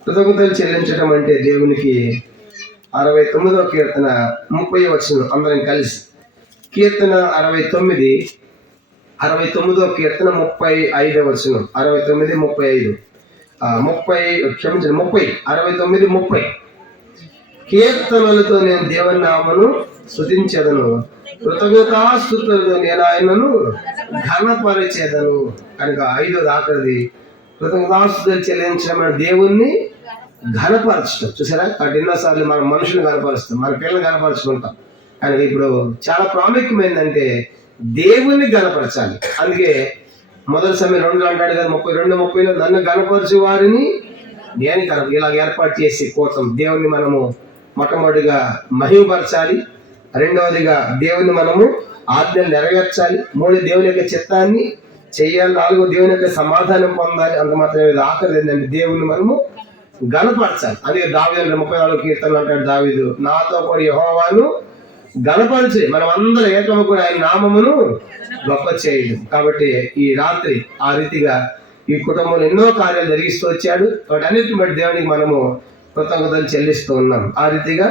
కృతజ్ఞతలు చెల్లించడం అంటే దేవునికి 69వ కీర్తన 30వ వచనం అందరం కలిసి. కీర్తన 69వ కీర్తన 35వ వచనం. 69-35 69-30 కీర్తనలతో నేను దేవుని నామమును స్తుతించెదను, కృతజ్ఞతాస్తుతులతో నేను ఆయనను ఘనపరిచెదను. కనుక 5వది ఆఖరిది కృతజ్ఞతాస్తుతులు చెల్లించడం దేవుణ్ణి ఘనపరచడం. చూసారా, కాబట్టి ఎన్నోసార్లు మనం మనుషులు కనపరుస్తాం, మన పిల్లలు కనపరుచుకుంటాం. కానీ ఇప్పుడు చాలా ప్రాముఖ్యమైందంటే దేవుణ్ణి గణపరచాలి. అందుకే మొదటి సమయం 2 అంటాడు కదా, 32-30లో నన్ను గణపరచు వారిని నేను ఇలాగ ఏర్పాటు చేసి కూర్చం. దేవుణ్ణి మనము మొట్టమొదటిగా మహిమపరచాలి, రెండవదిగా దేవుని మనము ఆజ్ఞలు నెరవేర్చాలి, 3 దేవుని యొక్క చిత్తాన్ని చెయ్యాలి, 4 దేవుని యొక్క సమాధానం పొందాలి. అంత మాత్రమే ఆఖరి ఏంటంటే దేవుని మనము గణపరచాలి. అందుకే దావీదు 34వ కీర్తనలు అంటాడు దావీదు, నాతో కూడా యెహోవాను గణపరిచి మనం అందరం ఏకము కూడా ఆయన నామమును గొప్ప చేయడం. కాబట్టి ఈ రాత్రి ఆ రీతిగా ఈ కుటుంబంలో ఎన్నో కార్యాలు జరిగిస్తూ వచ్చాడు. వాటి అన్నిటిని బట్టి దేవునికి మనము కృతజ్ఞతలు చెల్లిస్తూ ఉన్నాం. ఆ రీతిగా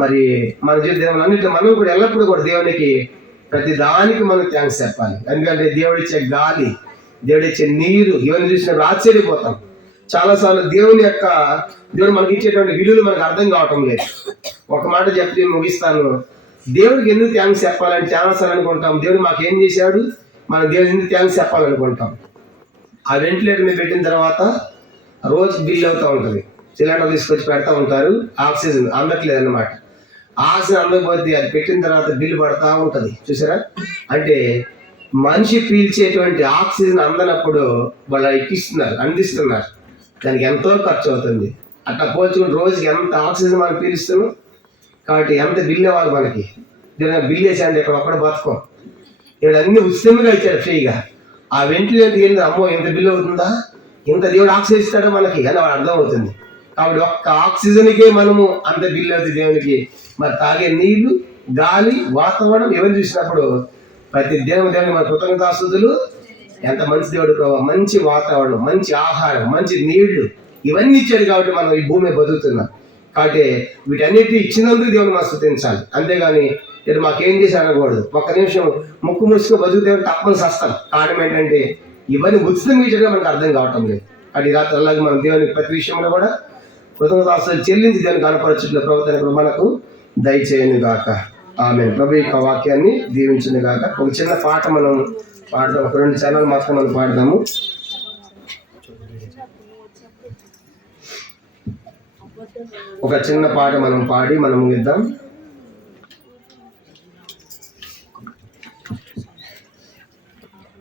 మరి మన జీవితం అన్నింటిలో మనం కూడా ఎల్లప్పుడూ కూడా దేవునికి ప్రతి దానికి మనం థ్యాంక్స్ చెప్పాలి. ఎందుకంటే దేవుడిచ్చే గాలి, దేవుడిచ్చే నీరు ఇవన్నీ చూసినప్పుడు ఆశ్చర్యపోతాం. చాలాసార్లు దేవుడు మనకి ఇచ్చేటువంటి విలువలు మనకు అర్థం కావటం లేదు. ఒక మాట చెప్పి ముగిస్తాను. దేవుడికి ఎందుకు థ్యాంక్స్ చెప్పాలని చాలాసార్లు అనుకుంటాం. దేవుడు మాకు ఏం చేశాడు, మన దేవుడికి ఎందుకు థ్యాంక్స్ చెప్పాలనుకుంటాం. ఆ వెంటిలేటర్ మీద పెట్టిన తర్వాత రోజు బిల్ అవుతూ ఉంటుంది. సిలిండర్ తీసుకొచ్చి పెడతా ఉంటారు, ఆక్సిజన్ అందట్లేదు అన్నమాట. ఆక్సిజన్ అందకపోతే అది పెట్టిన తర్వాత బిల్లు పడతా ఉంటుంది. చూసారా, అంటే మనిషి పీల్చేటువంటి ఆక్సిజన్ అందనప్పుడు వాళ్ళు అందిస్తున్నారు, దానికి ఎంతో ఖర్చు అవుతుంది. అట్లా పోల్చుకుని రోజుకి ఎంత ఆక్సిజన్ మనం పీలుస్తున్నాం, కాబట్టి ఎంత బిల్లు ఇవ్వాలి మనకి. బిల్లు వేసాడు ఇక్కడ ఒక్కడ బతకం. ఇక్కడ అన్ని ఉచితంగా ఇచ్చాడు ఫ్రీగా. ఆ వెంటిలేటర్కి వెళ్ళి అమ్మో ఇంత బిల్లు అవుతుందా, ఇంత దేవుడు ఆక్సిజన్ ఇస్తాడో మనకి అని వాడు అర్థం అవుతుంది. కాబట్టి ఒక్క ఆక్సిజన్కే మనము అంత బిల్లు అవుతుంది దేవునికి. మరి తాగే నీళ్లు, గాలి, వాతావరణం ఇవన్నీ చూసినప్పుడు ప్రతి దేవుని మన కృతజ్ఞతాస్తుతులు. ఎంత మంచి దేవుడు ప్రభావ, మంచి వాతావరణం, మంచి ఆహారం, మంచి నీళ్లు ఇవన్నీ ఇచ్చాడు. కాబట్టి మనం ఈ భూమి బతుకుతున్నాం. కాబట్టి వీటన్నిటి ఇచ్చినందుకు దేవుని మనం స్తుతించాలి. అంతేగాని ఇటు మాకేం చేసి అనకూడదు. ఒక్క నిమిషం ముక్కు ముసుకు బతుకుతే తప్పని సస్తాం. కారణం ఏంటంటే ఇవన్నీ ఉచితంగా ఇచ్చడం మనకు అర్థం కావటం లేదు. అది రాత్రి అలాగే మనం దేవుని ప్రతి విషయంలో కూడా కృతజ్ఞతాస్తుతులు చెల్లించి దేవుని కనపరచుట్ల ప్రవర్తన మనకు దయచేయను గాక. ఆమేన్. ప్రభు యొక్క వాక్యాన్ని దీవించును గాక. ఒక చిన్న పాట మనం పాడదాం. ఒక 2 చరణాలు మాత్రం మనం పాడదాము. ఒక చిన్న పాట మనం పాడి మనం ముగిద్దాం.